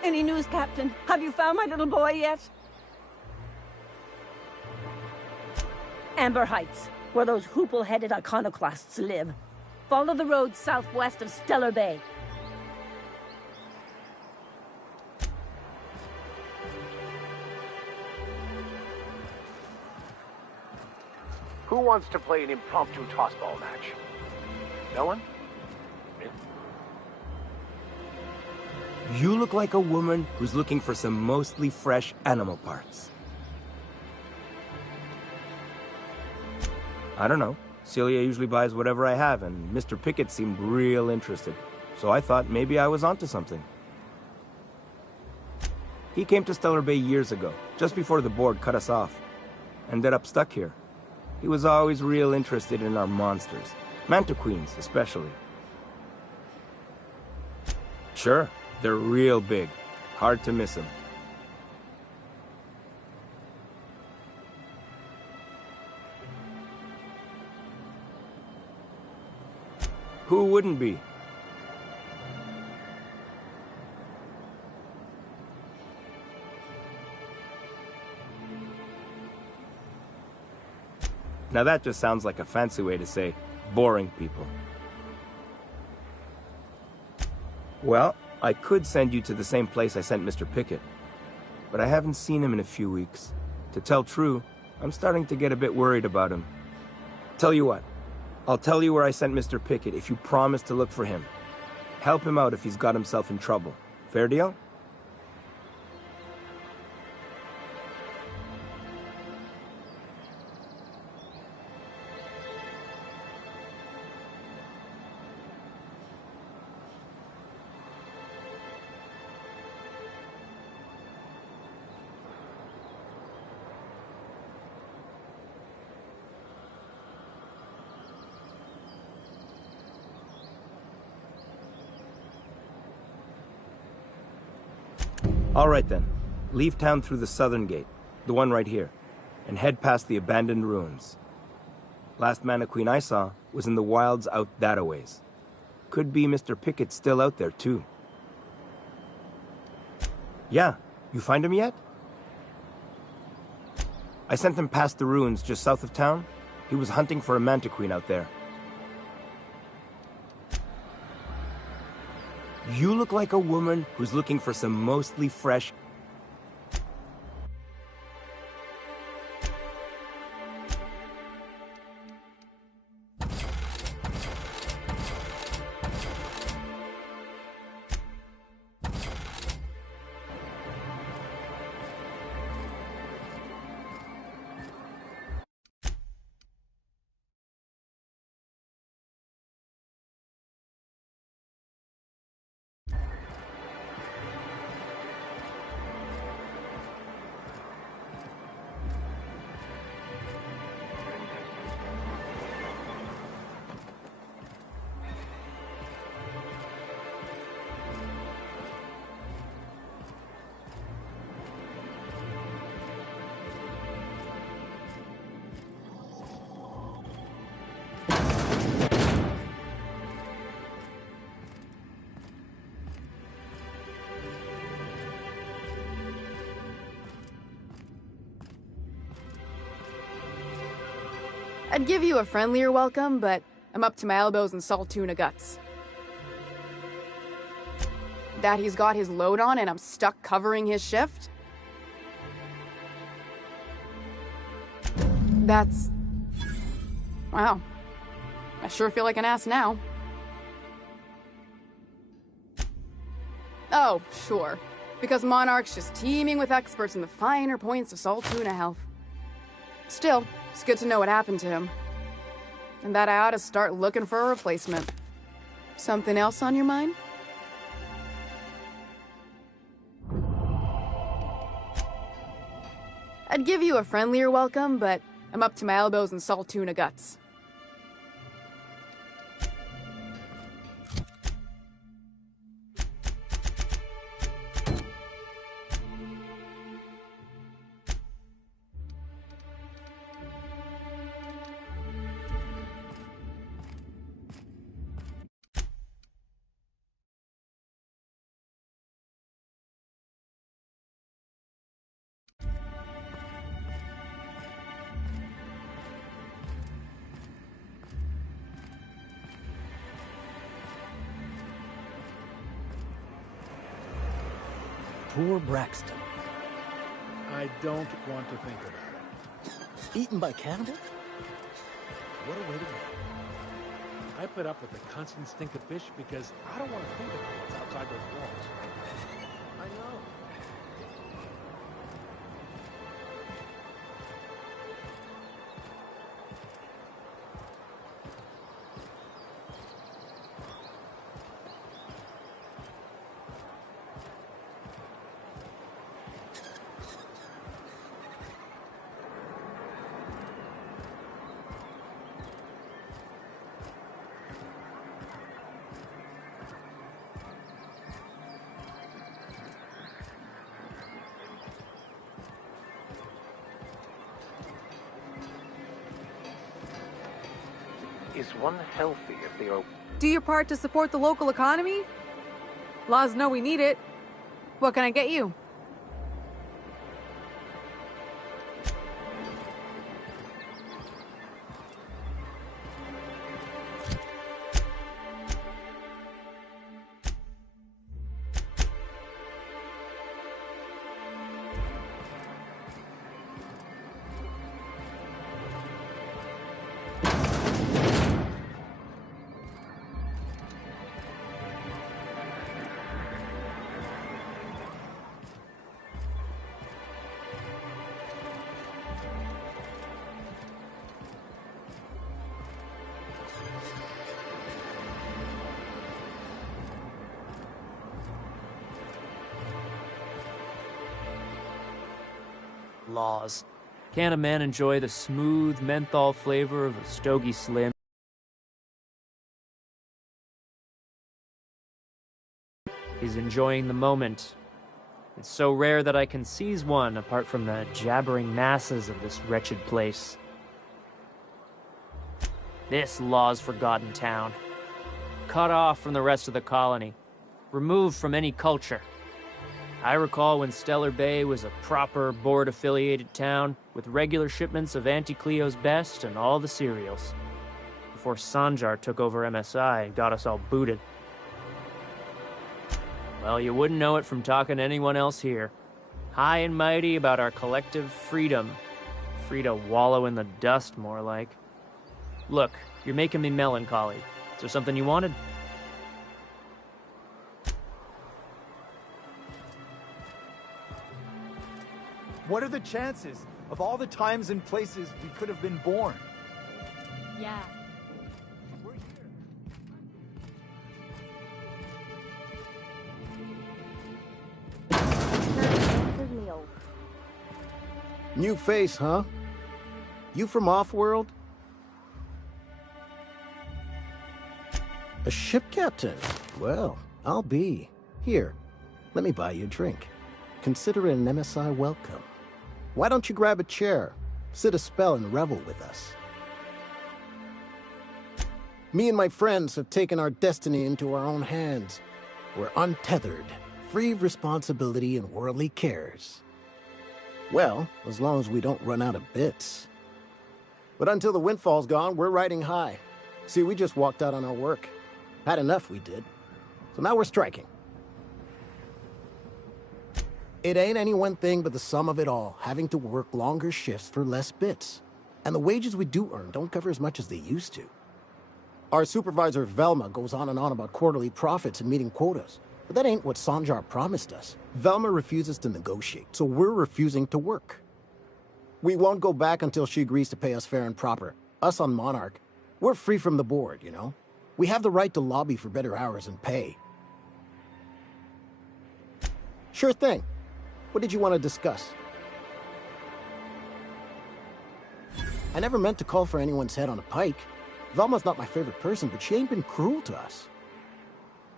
Any news, Captain? Have you found my little boy yet? Amber Heights, where those hoople-headed iconoclasts live. Follow the road southwest of Stellar Bay. Who wants to play an impromptu tossball match? No one? You look like a woman who's looking for some mostly fresh animal parts. I don't know. Celia usually buys whatever I have, and Mr. Pickett seemed real interested. So I thought maybe I was onto something. He came to Stellar Bay years ago, just before the board cut us off. Ended up stuck here. He was always real interested in our monsters. Mantiqueens, especially. Sure. They're real big. Hard to miss them. Who wouldn't be? Now that just sounds like a fancy way to say boring people. Well, I could send you to the same place I sent Mr. Pickett, but I haven't seen him in a few weeks. To tell true, I'm starting to get a bit worried about him. Tell you what, I'll tell you where I sent Mr. Pickett if you promise to look for him. Help him out if he's got himself in trouble. Fair deal? All right then. Leave town through the southern gate, the one right here, and head past the abandoned ruins. Last Mannequin I saw was in the wilds out that-a-ways. Could be Mr. Pickett still out there, too. Yeah, you find him yet? I sent him past the ruins just south of town. He was hunting for a mantiqueen out there. You look like a woman who's looking for some mostly fresh... I'd give you a friendlier welcome, but I'm up to my elbows in salt tuna guts. That he's got his load on and I'm stuck covering his shift? That's... wow. I sure feel like an ass now. Oh, sure. Because Monarch's just teeming with experts in the finer points of salt tuna health. Still, it's good to know what happened to him. And that I ought to start looking for a replacement. Something else on your mind? I'd give you a friendlier welcome, but I'm up to my elbows in salt tuna guts. Poor Braxton. I don't want to think about it. Eaten by cannibals? What a way to go. I put up with the constant stink of fish because I don't want to think about what's outside those walls. I know. Is one healthy if they are... Do your part to support the local economy? Laws know we need it. What can I get you? Laws. Can't a man enjoy the smooth menthol flavor of a Stogie Slim? He's enjoying the moment. It's so rare that I can seize one apart from the jabbering masses of this wretched place. This law's forgotten town. Cut off from the rest of the colony. Removed from any culture. I recall when Stellar Bay was a proper board-affiliated town with regular shipments of Auntie Cleo's best and all the cereals. Before Sanjar took over MSI and got us all booted. Well, you wouldn't know it from talking to anyone else here. High and mighty about our collective freedom. Free to wallow in the dust, more like. Look, you're making me melancholy. Is there something you wanted? What are the chances of all the times and places we could have been born? Yeah. New face, huh? You from Offworld? A ship captain? Well, I'll be. Here, let me buy you a drink. Consider it an MSI welcome. Why don't you grab a chair, sit a spell and revel with us? Me and my friends have taken our destiny into our own hands. We're untethered, free of responsibility and worldly cares. Well, as long as we don't run out of bits. But until the windfall's gone, we're riding high. See, we just walked out on our work. Had enough, we did. So now we're striking. It ain't any one thing but the sum of it all, having to work longer shifts for less bits. And the wages we do earn don't cover as much as they used to. Our supervisor, Velma, goes on and on about quarterly profits and meeting quotas. But that ain't what Sanjar promised us. Velma refuses to negotiate, so we're refusing to work. We won't go back until she agrees to pay us fair and proper. Us on Monarch, we're free from the board, you know? We have the right to lobby for better hours and pay. Sure thing. What did you want to discuss? I never meant to call for anyone's head on a pike. Velma's not my favorite person, but she ain't been cruel to us.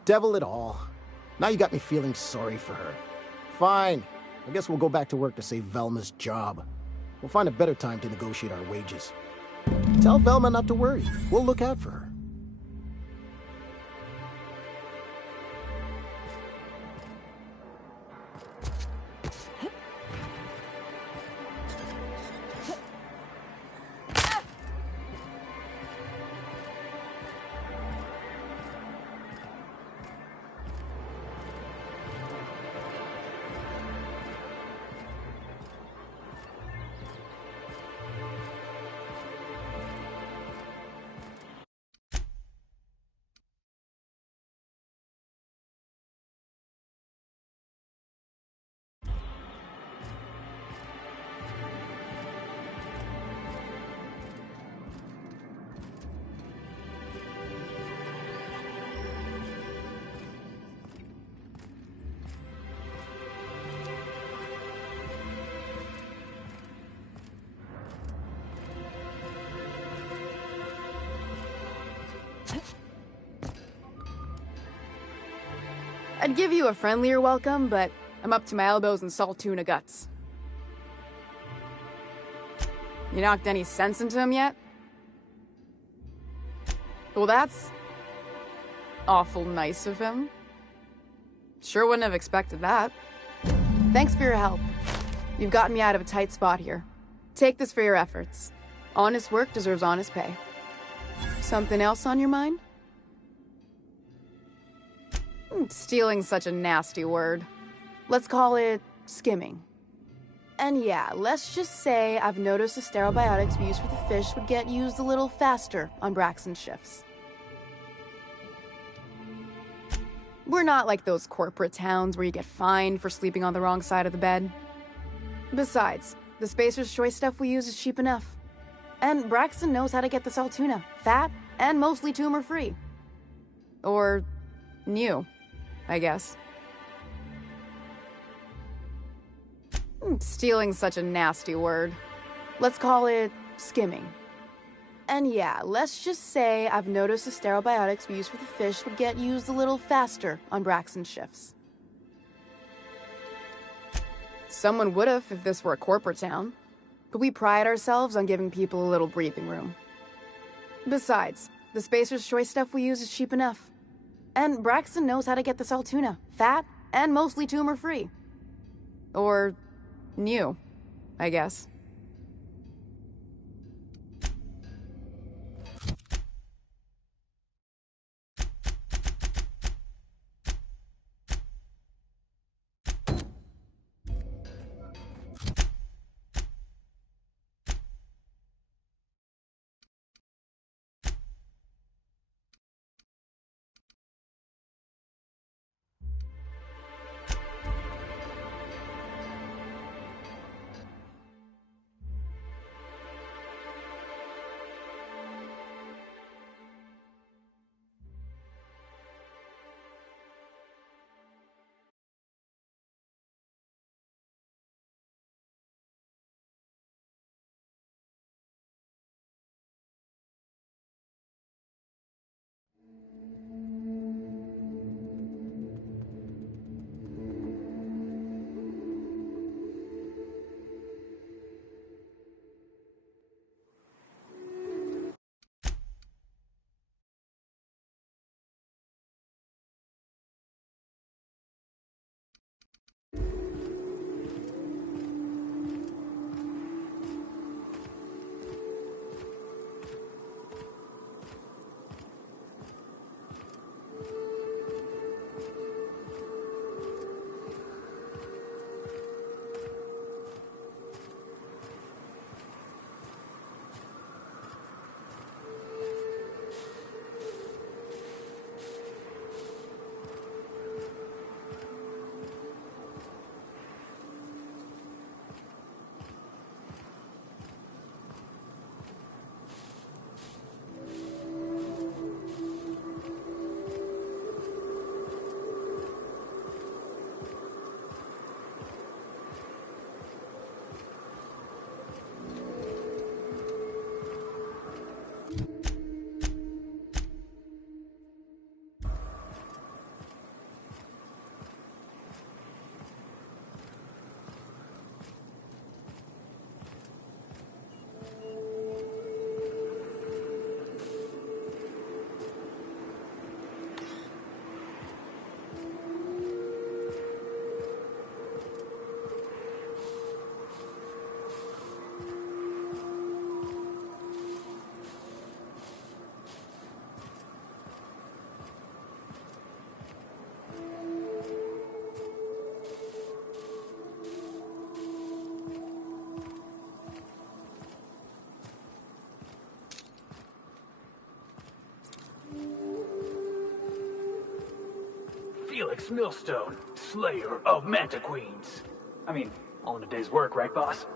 Devil it all. Now you got me feeling sorry for her. Fine. I guess we'll go back to work to save Velma's job. We'll find a better time to negotiate our wages. Tell Velma not to worry. We'll look out for her. I'd give you a friendlier welcome, but I'm up to my elbows in salt tuna guts. You knocked any sense into him yet? Well, that's awful nice of him. Sure wouldn't have expected that. Thanks for your help. You've gotten me out of a tight spot here. Take this for your efforts. Honest work deserves honest pay. Something else on your mind? Stealing's such a nasty word. Let's call it skimming. And yeah, let's just say I've noticed the sterile biotics we use for the fish would get used a little faster on Braxton shifts. We're not like those corporate towns where you get fined for sleeping on the wrong side of the bed. Besides, the Spacer's Choice stuff we use is cheap enough. And Braxton knows how to get the salt tuna, fat and mostly tumor-free. Or new, I guess. Stealing's such a nasty word. Let's call it skimming. And yeah, let's just say I've noticed the sterile biotics we use for the fish would get used a little faster on Braxton shifts. Someone would've if this were a corporate town. But we pride ourselves on giving people a little breathing room. Besides, the Spacer's Choice stuff we use is cheap enough. And Braxton knows how to get this all tuna. Fat, and mostly tumor-free. Or... new, I guess. Felix Millstone, Slayer of Manta Queens. I mean, all in a day's work, right, boss?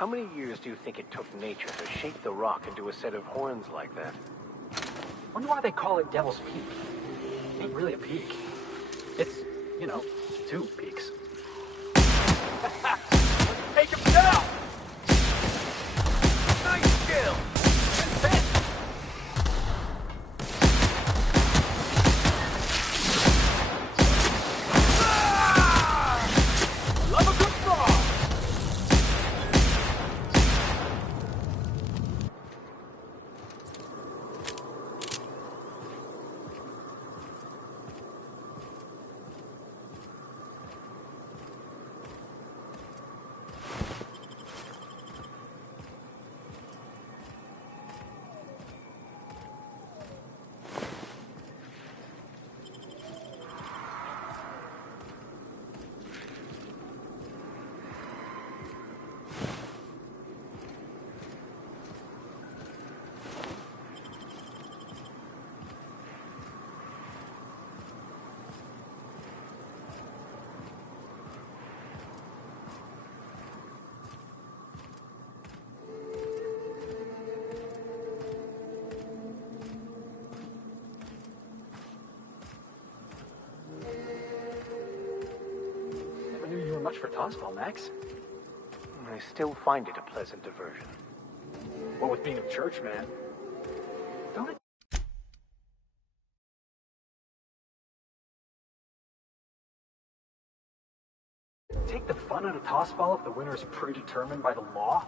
How many years do you think it took nature to shape the rock into a set of horns like that? Wonder why they call it Devil's Peak. It ain't really a peak. It's, you know, two peaks. Take him down! Nice kill! Love a good draw! Much for tossball, Max. I still find it a pleasant diversion. What with being a church man? Don't it? Take the fun out of tossball if the winner is predetermined by the law?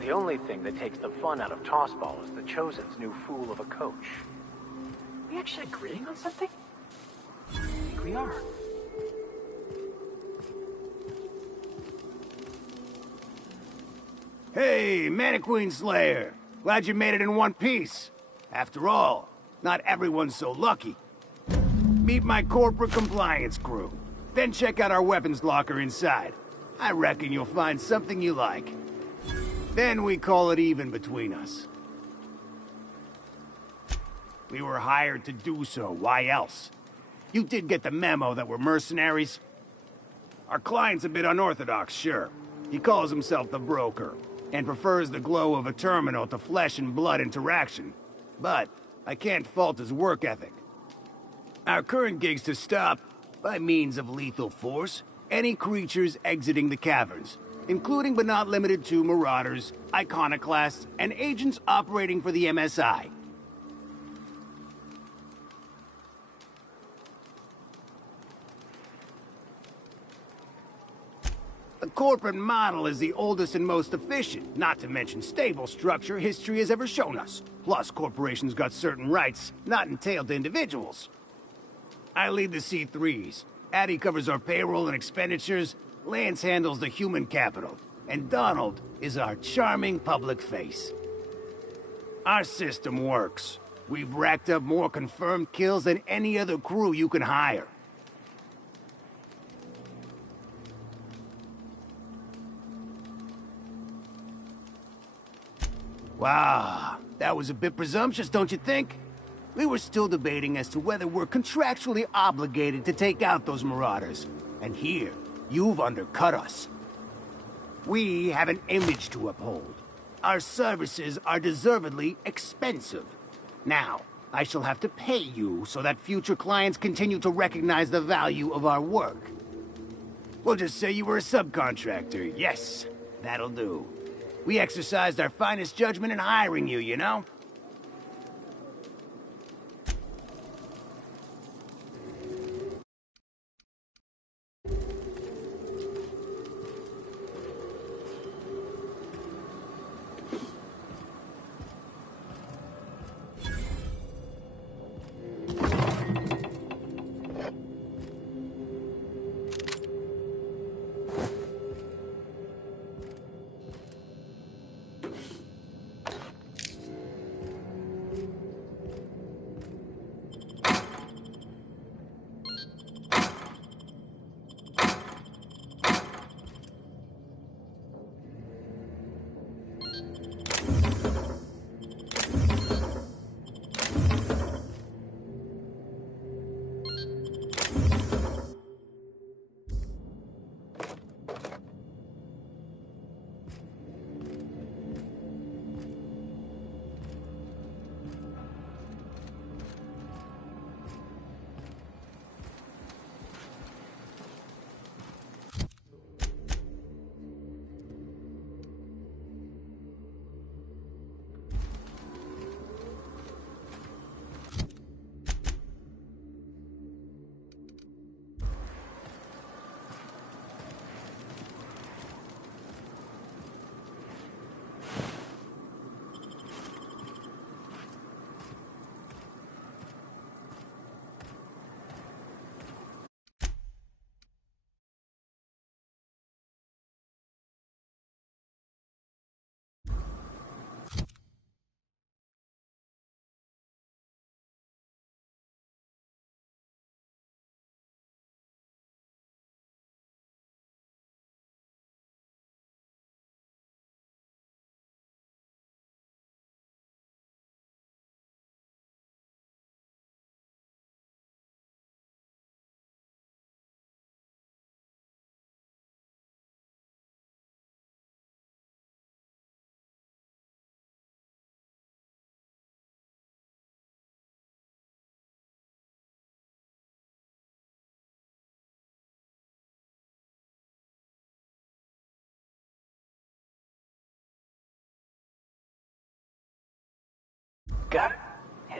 The only thing that takes the fun out of tossball is the Chosen's new fool of a coach. Are we actually agreeing on something? I think we are. Hey, Mannequin Slayer! Glad you made it in one piece. After all, not everyone's so lucky. Meet my corporate compliance crew. Then check out our weapons locker inside. I reckon you'll find something you like. Then we call it even between us. We were hired to do so, why else? You did get the memo that we're mercenaries? Our client's a bit unorthodox, sure. He calls himself the broker, and prefers the glow of a terminal to flesh and blood interaction. But I can't fault his work ethic. Our current gig's to stop, by means of lethal force, any creatures exiting the caverns, including but not limited to marauders, iconoclasts, and agents operating for the MSI. The corporate model is the oldest and most efficient, not to mention stable structure history has ever shown us. Plus, corporations got certain rights not entailed to individuals. I lead the C3s. Addie covers our payroll and expenditures, Lance handles the human capital, and Donald is our charming public face. Our system works. We've racked up more confirmed kills than any other crew you can hire. Wow, that was a bit presumptuous, don't you think? We were still debating as to whether we're contractually obligated to take out those marauders. And here, you've undercut us. We have an image to uphold. Our services are deservedly expensive. Now, I shall have to pay you so that future clients continue to recognize the value of our work. We'll just say you were a subcontractor. Yes, that'll do. We exercised our finest judgment in hiring you, you know?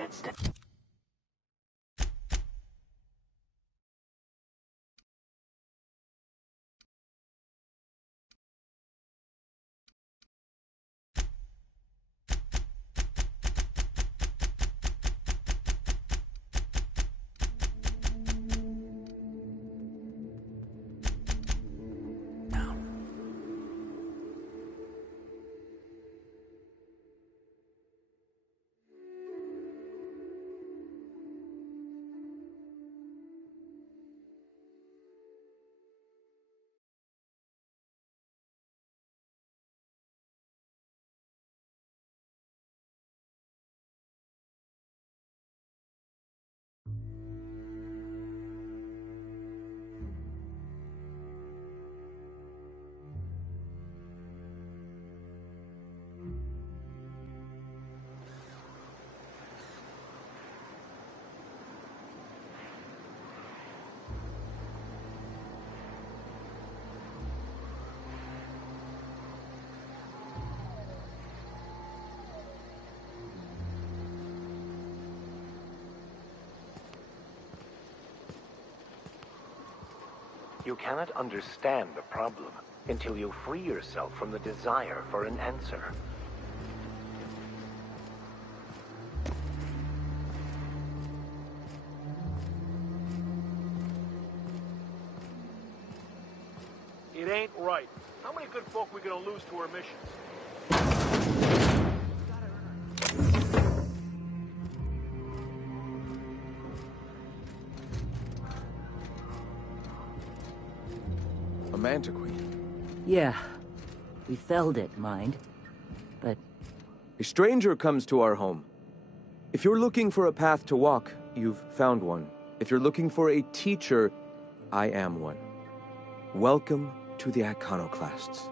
instead. You cannot understand the problem until you free yourself from the desire for an answer. It ain't right. How many good folk we gonna lose to our mission? A mantiquine. Yeah. We felled it, mind. But... A stranger comes to our home. If you're looking for a path to walk, you've found one. If you're looking for a teacher, I am one. Welcome to the Iconoclasts.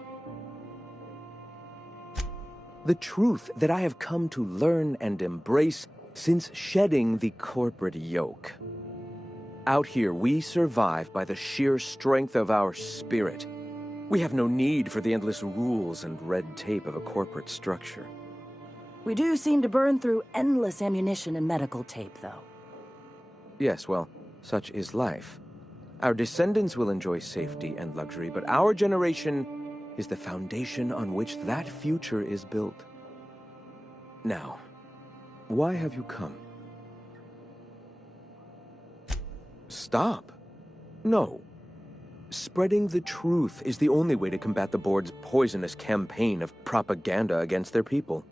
The truth that I have come to learn and embrace since shedding the corporate yoke. Out here, we survive by the sheer strength of our spirit. We have no need for the endless rules and red tape of a corporate structure. we do seem to burn through endless ammunition and medical tape, though. Yes, well, such is life. Our descendants will enjoy safety and luxury, but our generation is the foundation on which that future is built. Now, why have you come? Stop. No. Spreading the truth is the only way to combat the board's poisonous campaign of propaganda against their people.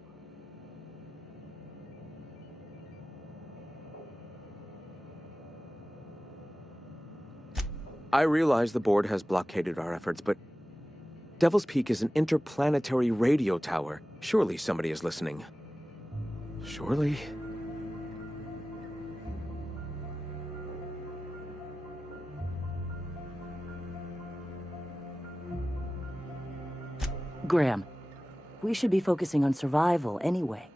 I realize the board has blockaded our efforts, but Devil's Peak is an interplanetary radio tower. Surely somebody is listening. Surely? Graham, we should be focusing on survival anyway.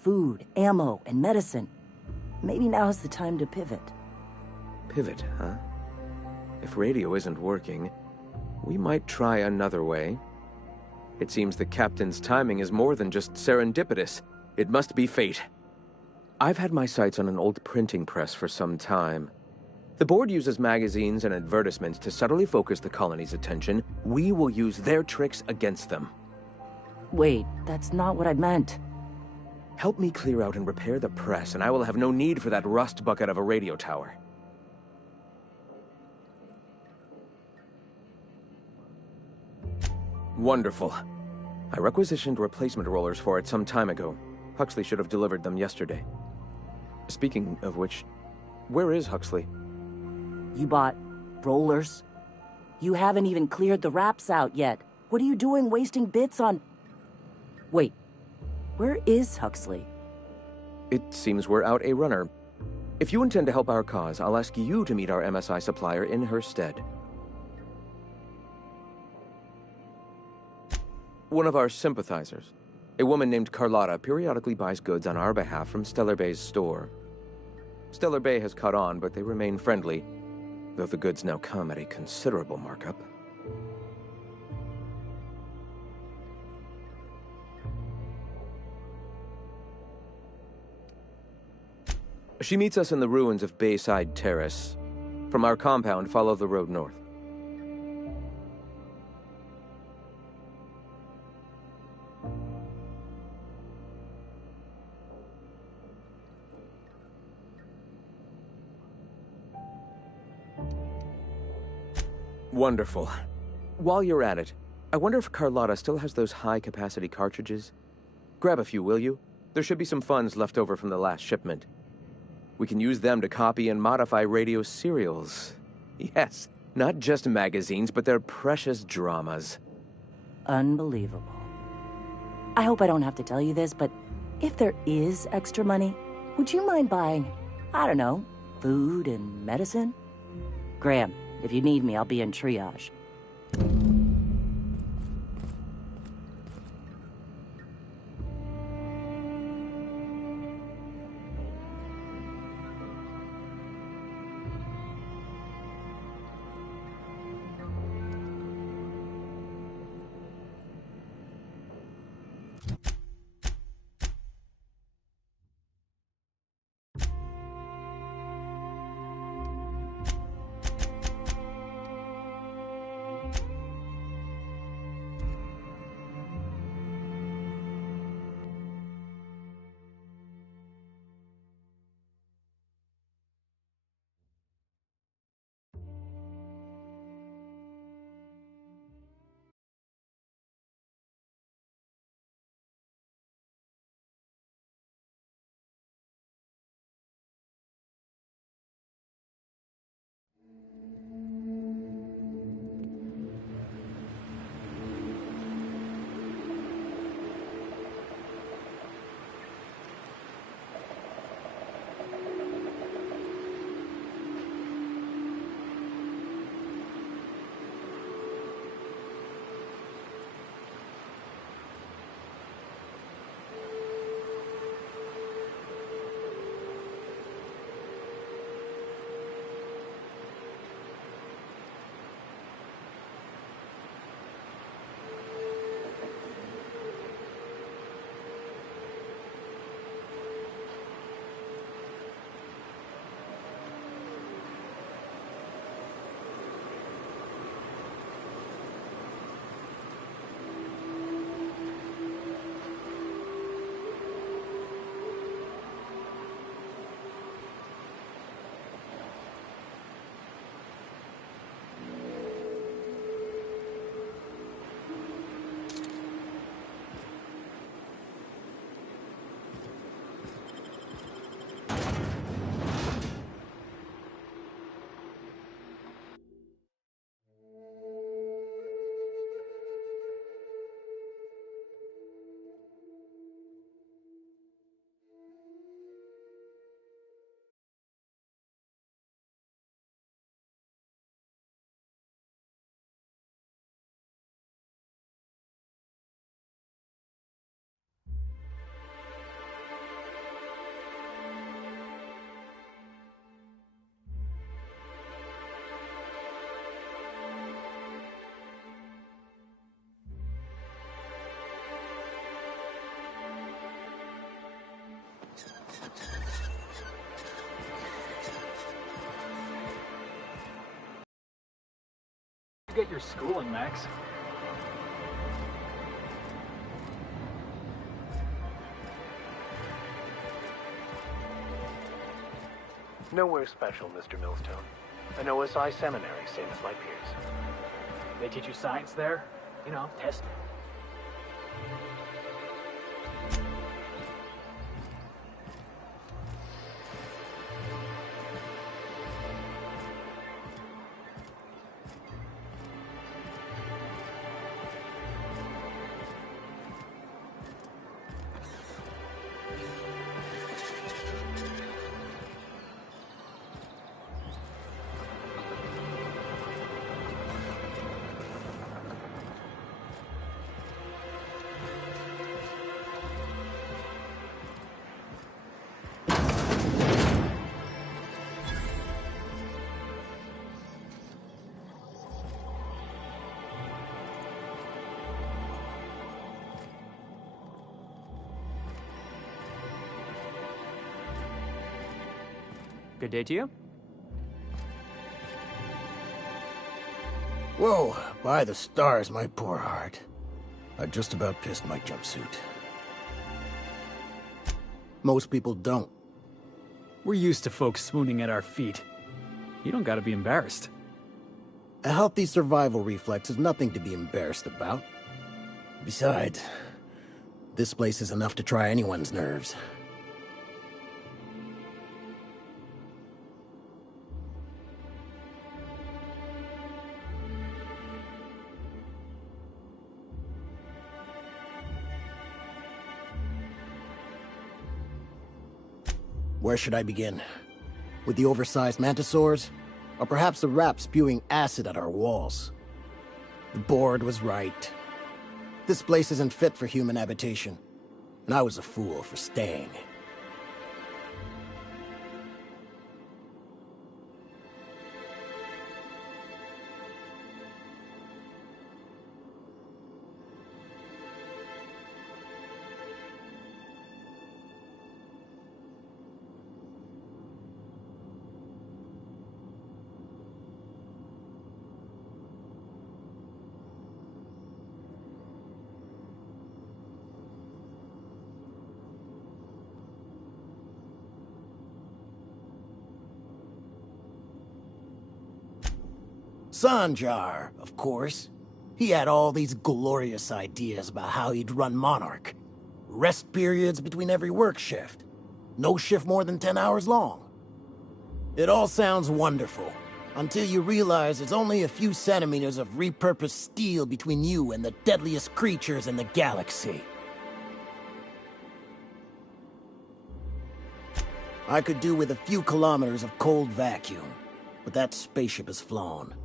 Food, ammo, and medicine. Maybe now's the time to pivot. Pivot, huh? If radio isn't working, we might try another way. It seems the captain's timing is more than just serendipitous. It must be fate. I've had my sights on an old printing press for some time. The board uses magazines and advertisements to subtly focus the colony's attention. We will use their tricks against them. Wait, that's not what I meant. Help me clear out and repair the press, and I will have no need for that rust bucket of a radio tower. Wonderful. I requisitioned replacement rollers for it some time ago. Huxley should have delivered them yesterday. Speaking of which, where is Huxley? You bought rollers? You haven't even cleared the wraps out yet. What are you doing wasting bits on... Wait, where is Huxley? It seems we're out a runner. If you intend to help our cause, I'll ask you to meet our MSI supplier in her stead. One of our sympathizers, a woman named Carlotta, periodically buys goods on our behalf from Stellar Bay's store. Stellar Bay has caught on, but they remain friendly, though the goods now come at a considerable markup. She meets us in the ruins of Bayside Terrace. From our compound, follow the road north. Wonderful. While you're at it, I wonder if Carlotta still has those high-capacity cartridges? Grab a few, will you? There should be some funds left over from the last shipment. We can use them to copy and modify radio serials. Yes, not just magazines, but their precious dramas. Unbelievable. I hope I don't have to tell you this, but if there is extra money, would you mind buying, I don't know, food and medicine? Graham, if you need me, I'll be in triage. You get your schooling, Max. Nowhere special, Mr. Millstone. An OSI seminary, same as my peers. They teach you science there? You know, test it. Good day to you. Whoa, by the stars, my poor heart. I just about pissed my jumpsuit. Most people don't. We're used to folks swooning at our feet. You don't gotta be embarrassed. A healthy survival reflex is nothing to be embarrassed about. Besides, this place is enough to try anyone's nerves. Where should I begin? With the oversized mantisaurs? Or perhaps the rap spewing acid at our walls? The board was right. This place isn't fit for human habitation. And I was a fool for staying. Sanjar, of course. He had all these glorious ideas about how he'd run Monarch. Rest periods between every work shift. No shift more than 10 hours long. It all sounds wonderful, until you realize it's only a few centimeters of repurposed steel between you and the deadliest creatures in the galaxy. I could do with a few kilometers of cold vacuum, but that spaceship is flown.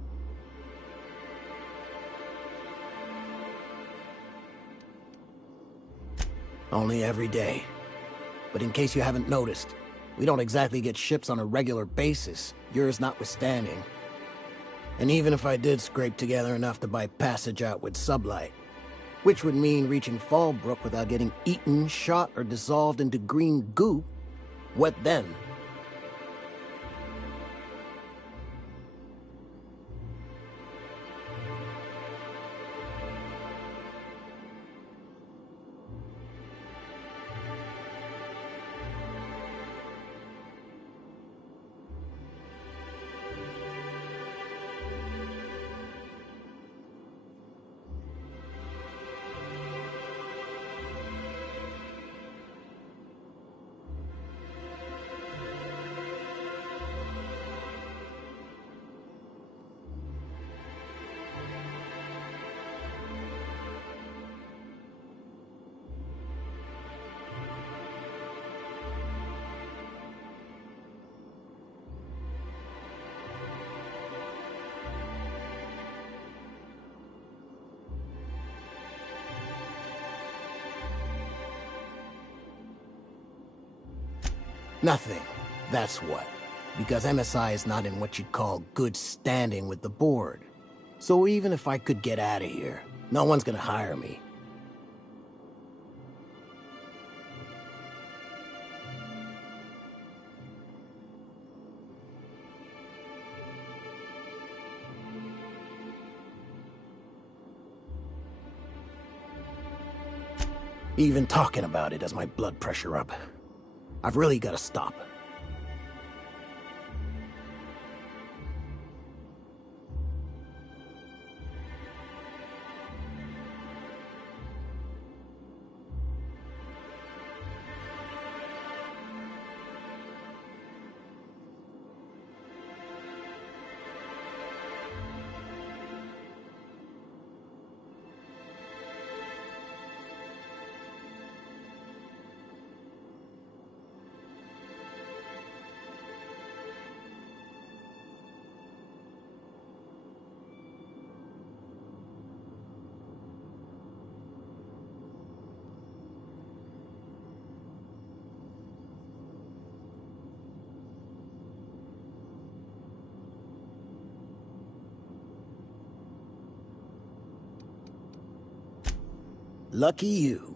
Only every day. But in case you haven't noticed, we don't exactly get ships on a regular basis, yours notwithstanding. And even if I did scrape together enough to buy passage out with sublight, which would mean reaching Fallbrook without getting eaten, shot, or dissolved into green goop, what then? Nothing. That's what. Because MSI is not in what you'd call good standing with the board. So even if I could get out of here, no one's gonna hire me. Even talking about it has my blood pressure up. I've really got to stop. Lucky you.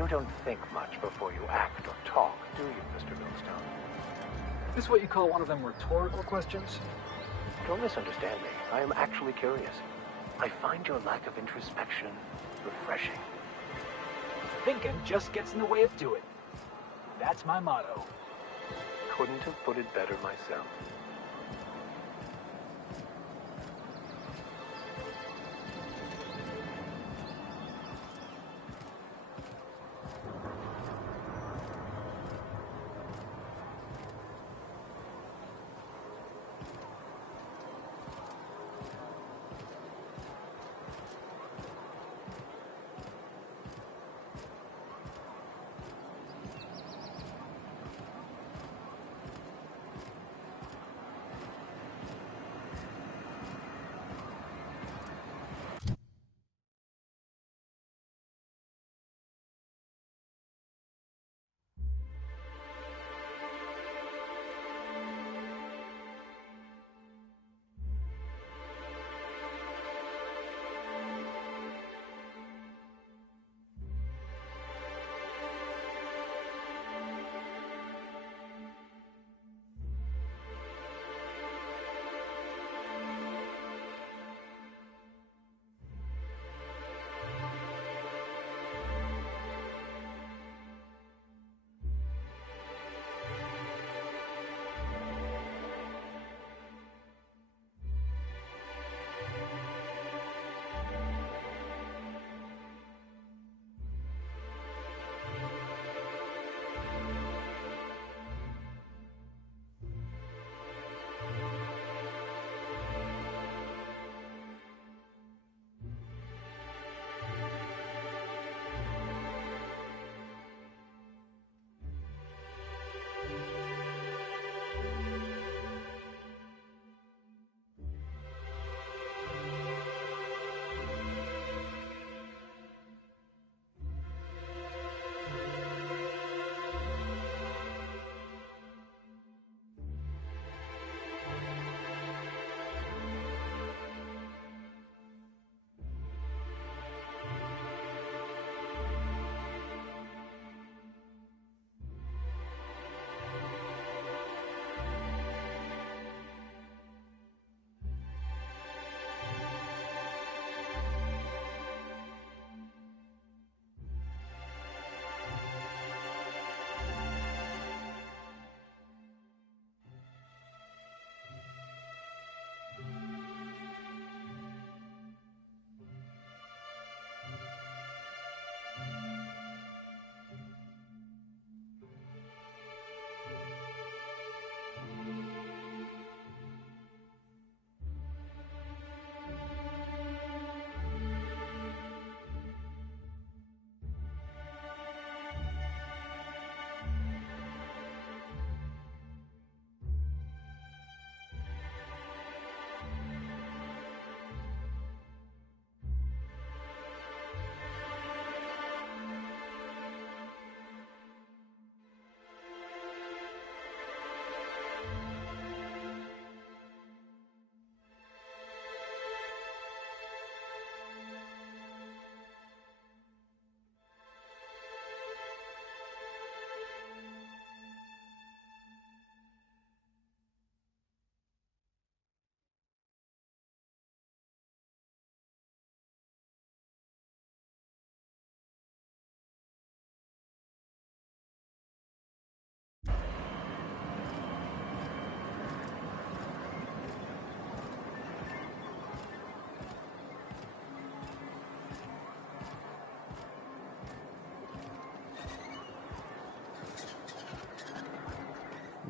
You don't think much before you act or talk, do you, Mr. Millstone? Is this what you call one of them rhetorical questions? Don't misunderstand me. I am actually curious. I find your lack of introspection refreshing. Thinking just gets in the way of doing. That's my motto. Couldn't have put it better myself.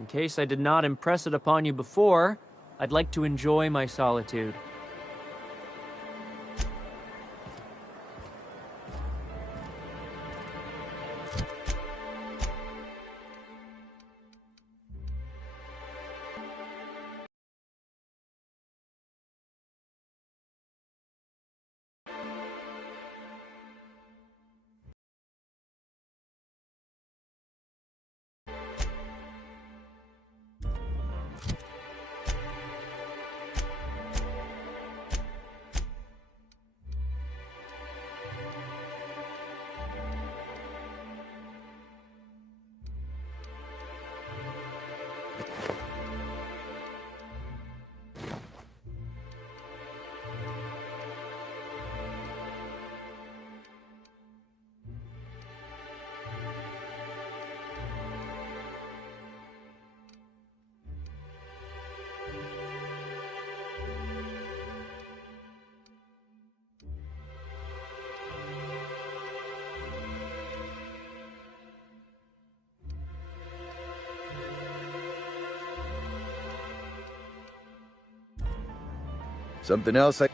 In case I did not impress it upon you before, I'd like to enjoy my solitude. Something else I...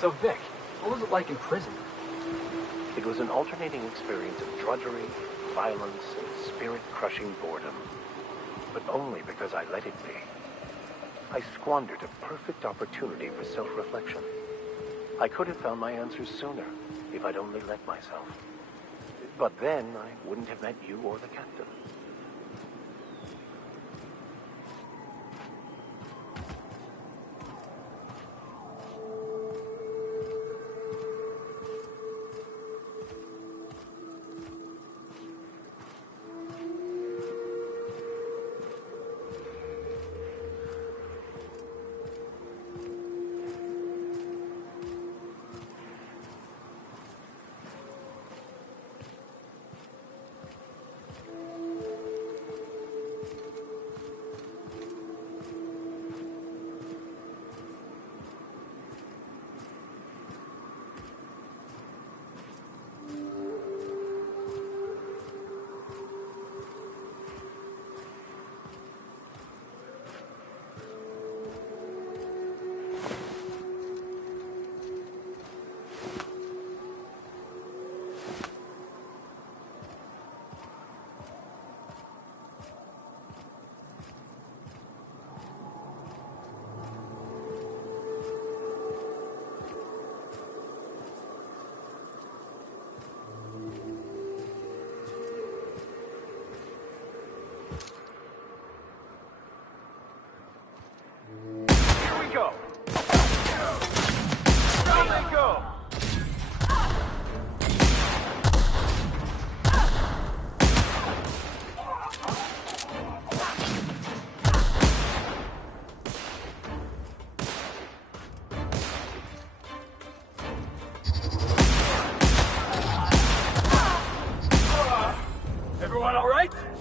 So, Vic, what was it like in prison? It was an alternating experience of drudgery, violence, and spirit-crushing boredom. But only because I let it be. I squandered a perfect opportunity for self-reflection. I could have found my answers sooner, if I'd only let myself. But then, I wouldn't have met you or the captain. right?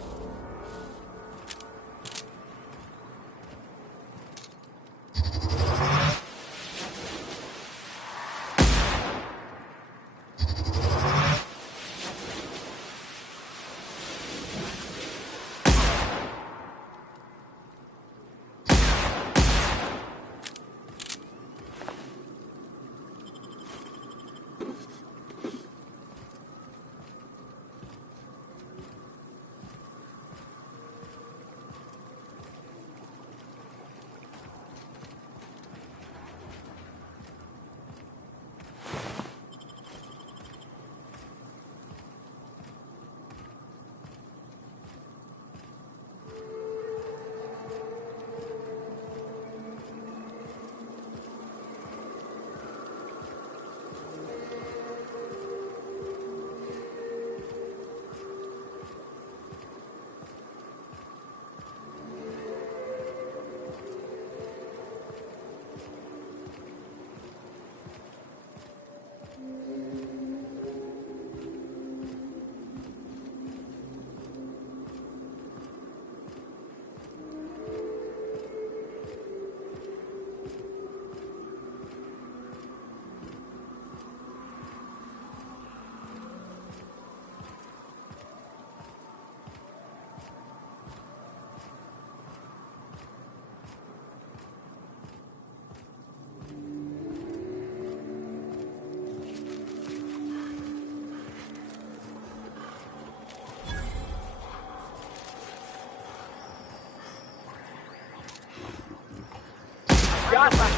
Got my...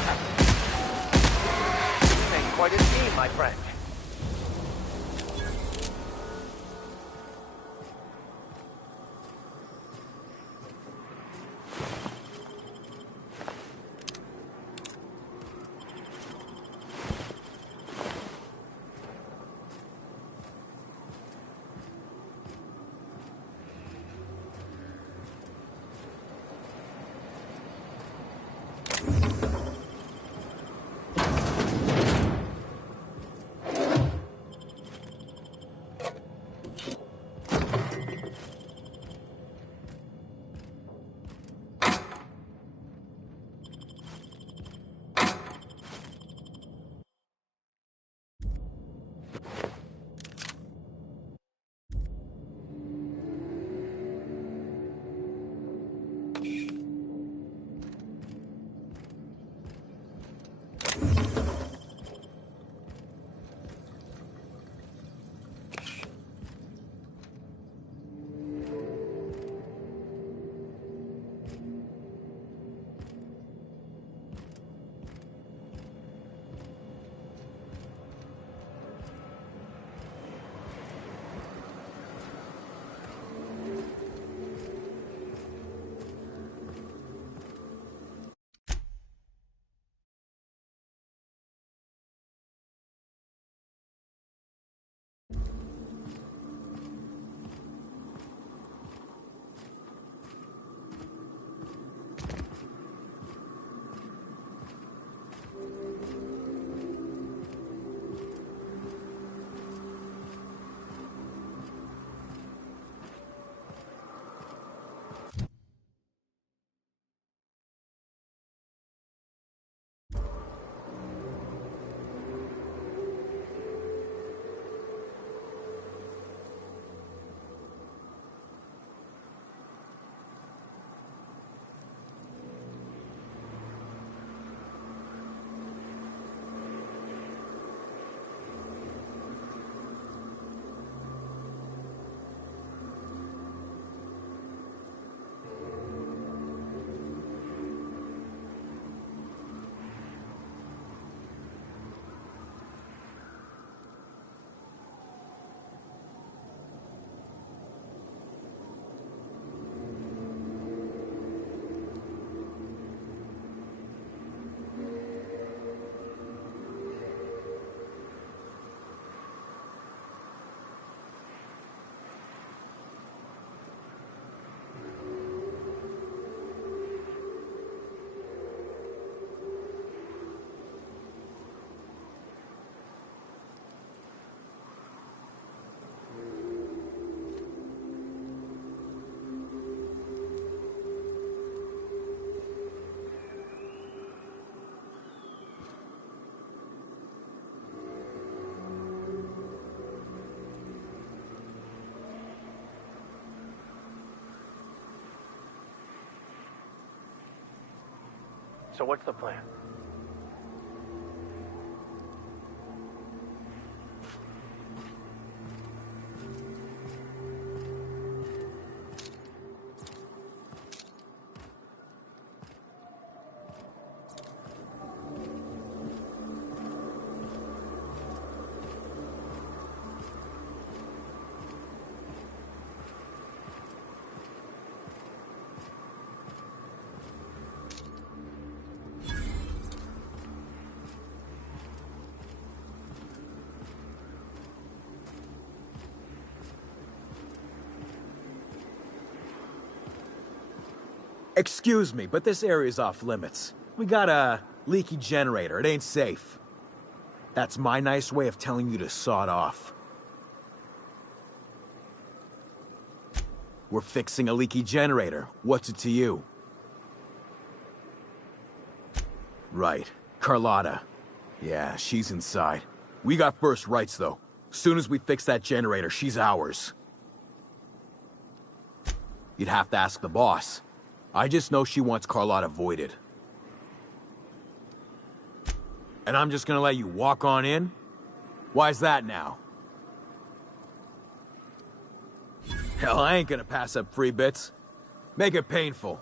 You make quite a team, my friend. So what's the plan? Excuse me, but this area's off limits. We got a leaky generator. It ain't safe. That's my nice way of telling you to sod off. We're fixing a leaky generator. What's it to you? Right. Carlotta. Yeah, she's inside. We got first rights, though. Soon as we fix that generator, she's ours. You'd have to ask the boss. I just know she wants Carlotta voided. And I'm just gonna let you walk on in? Why's that now? Hell, I ain't gonna pass up free bits. Make it painful.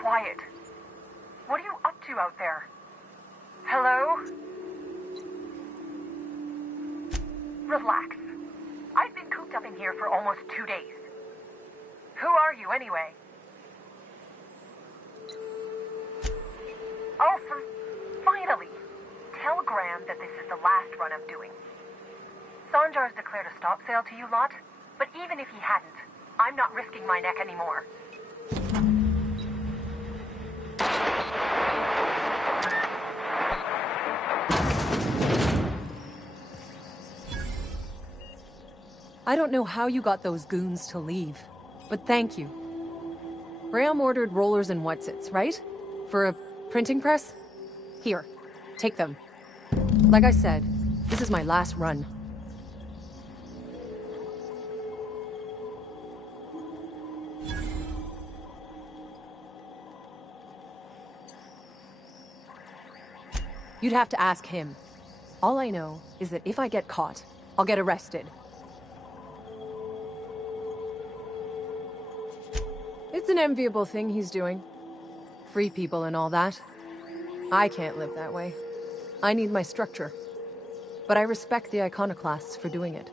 Quiet. What are you up to out there? Hello? Relax. I've been cooped up in here for almost 2 days. Who are you, anyway? Oh, finally! Tell Graham that this is the last run I'm doing. Sanjar's declared a stop sale to you lot, but even if he hadn't, I'm not risking my neck anymore. I don't know how you got those goons to leave, but thank you. Graham ordered rollers and whatsits, right? For a printing press? Here, take them. Like I said, this is my last run. You'd have to ask him. All I know is that if I get caught, I'll get arrested. It's an enviable thing he's doing. Free people and all that. I can't live that way. I need my structure. But I respect the iconoclasts for doing it.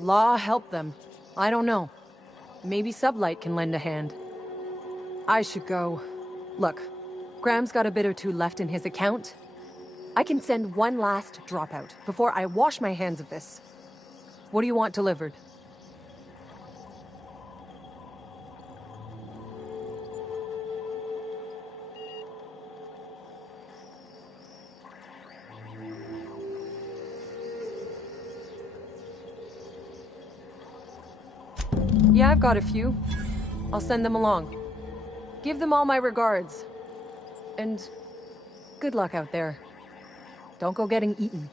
Law help them. I don't know. Maybe Sublight can lend a hand. I should go. Look, Graham's got a bit or two left in his account. I can send one last dropout before I wash my hands of this. What do you want delivered? Yeah, I've got a few. I'll send them along. Give them all my regards. And good luck out there. Don't go getting eaten.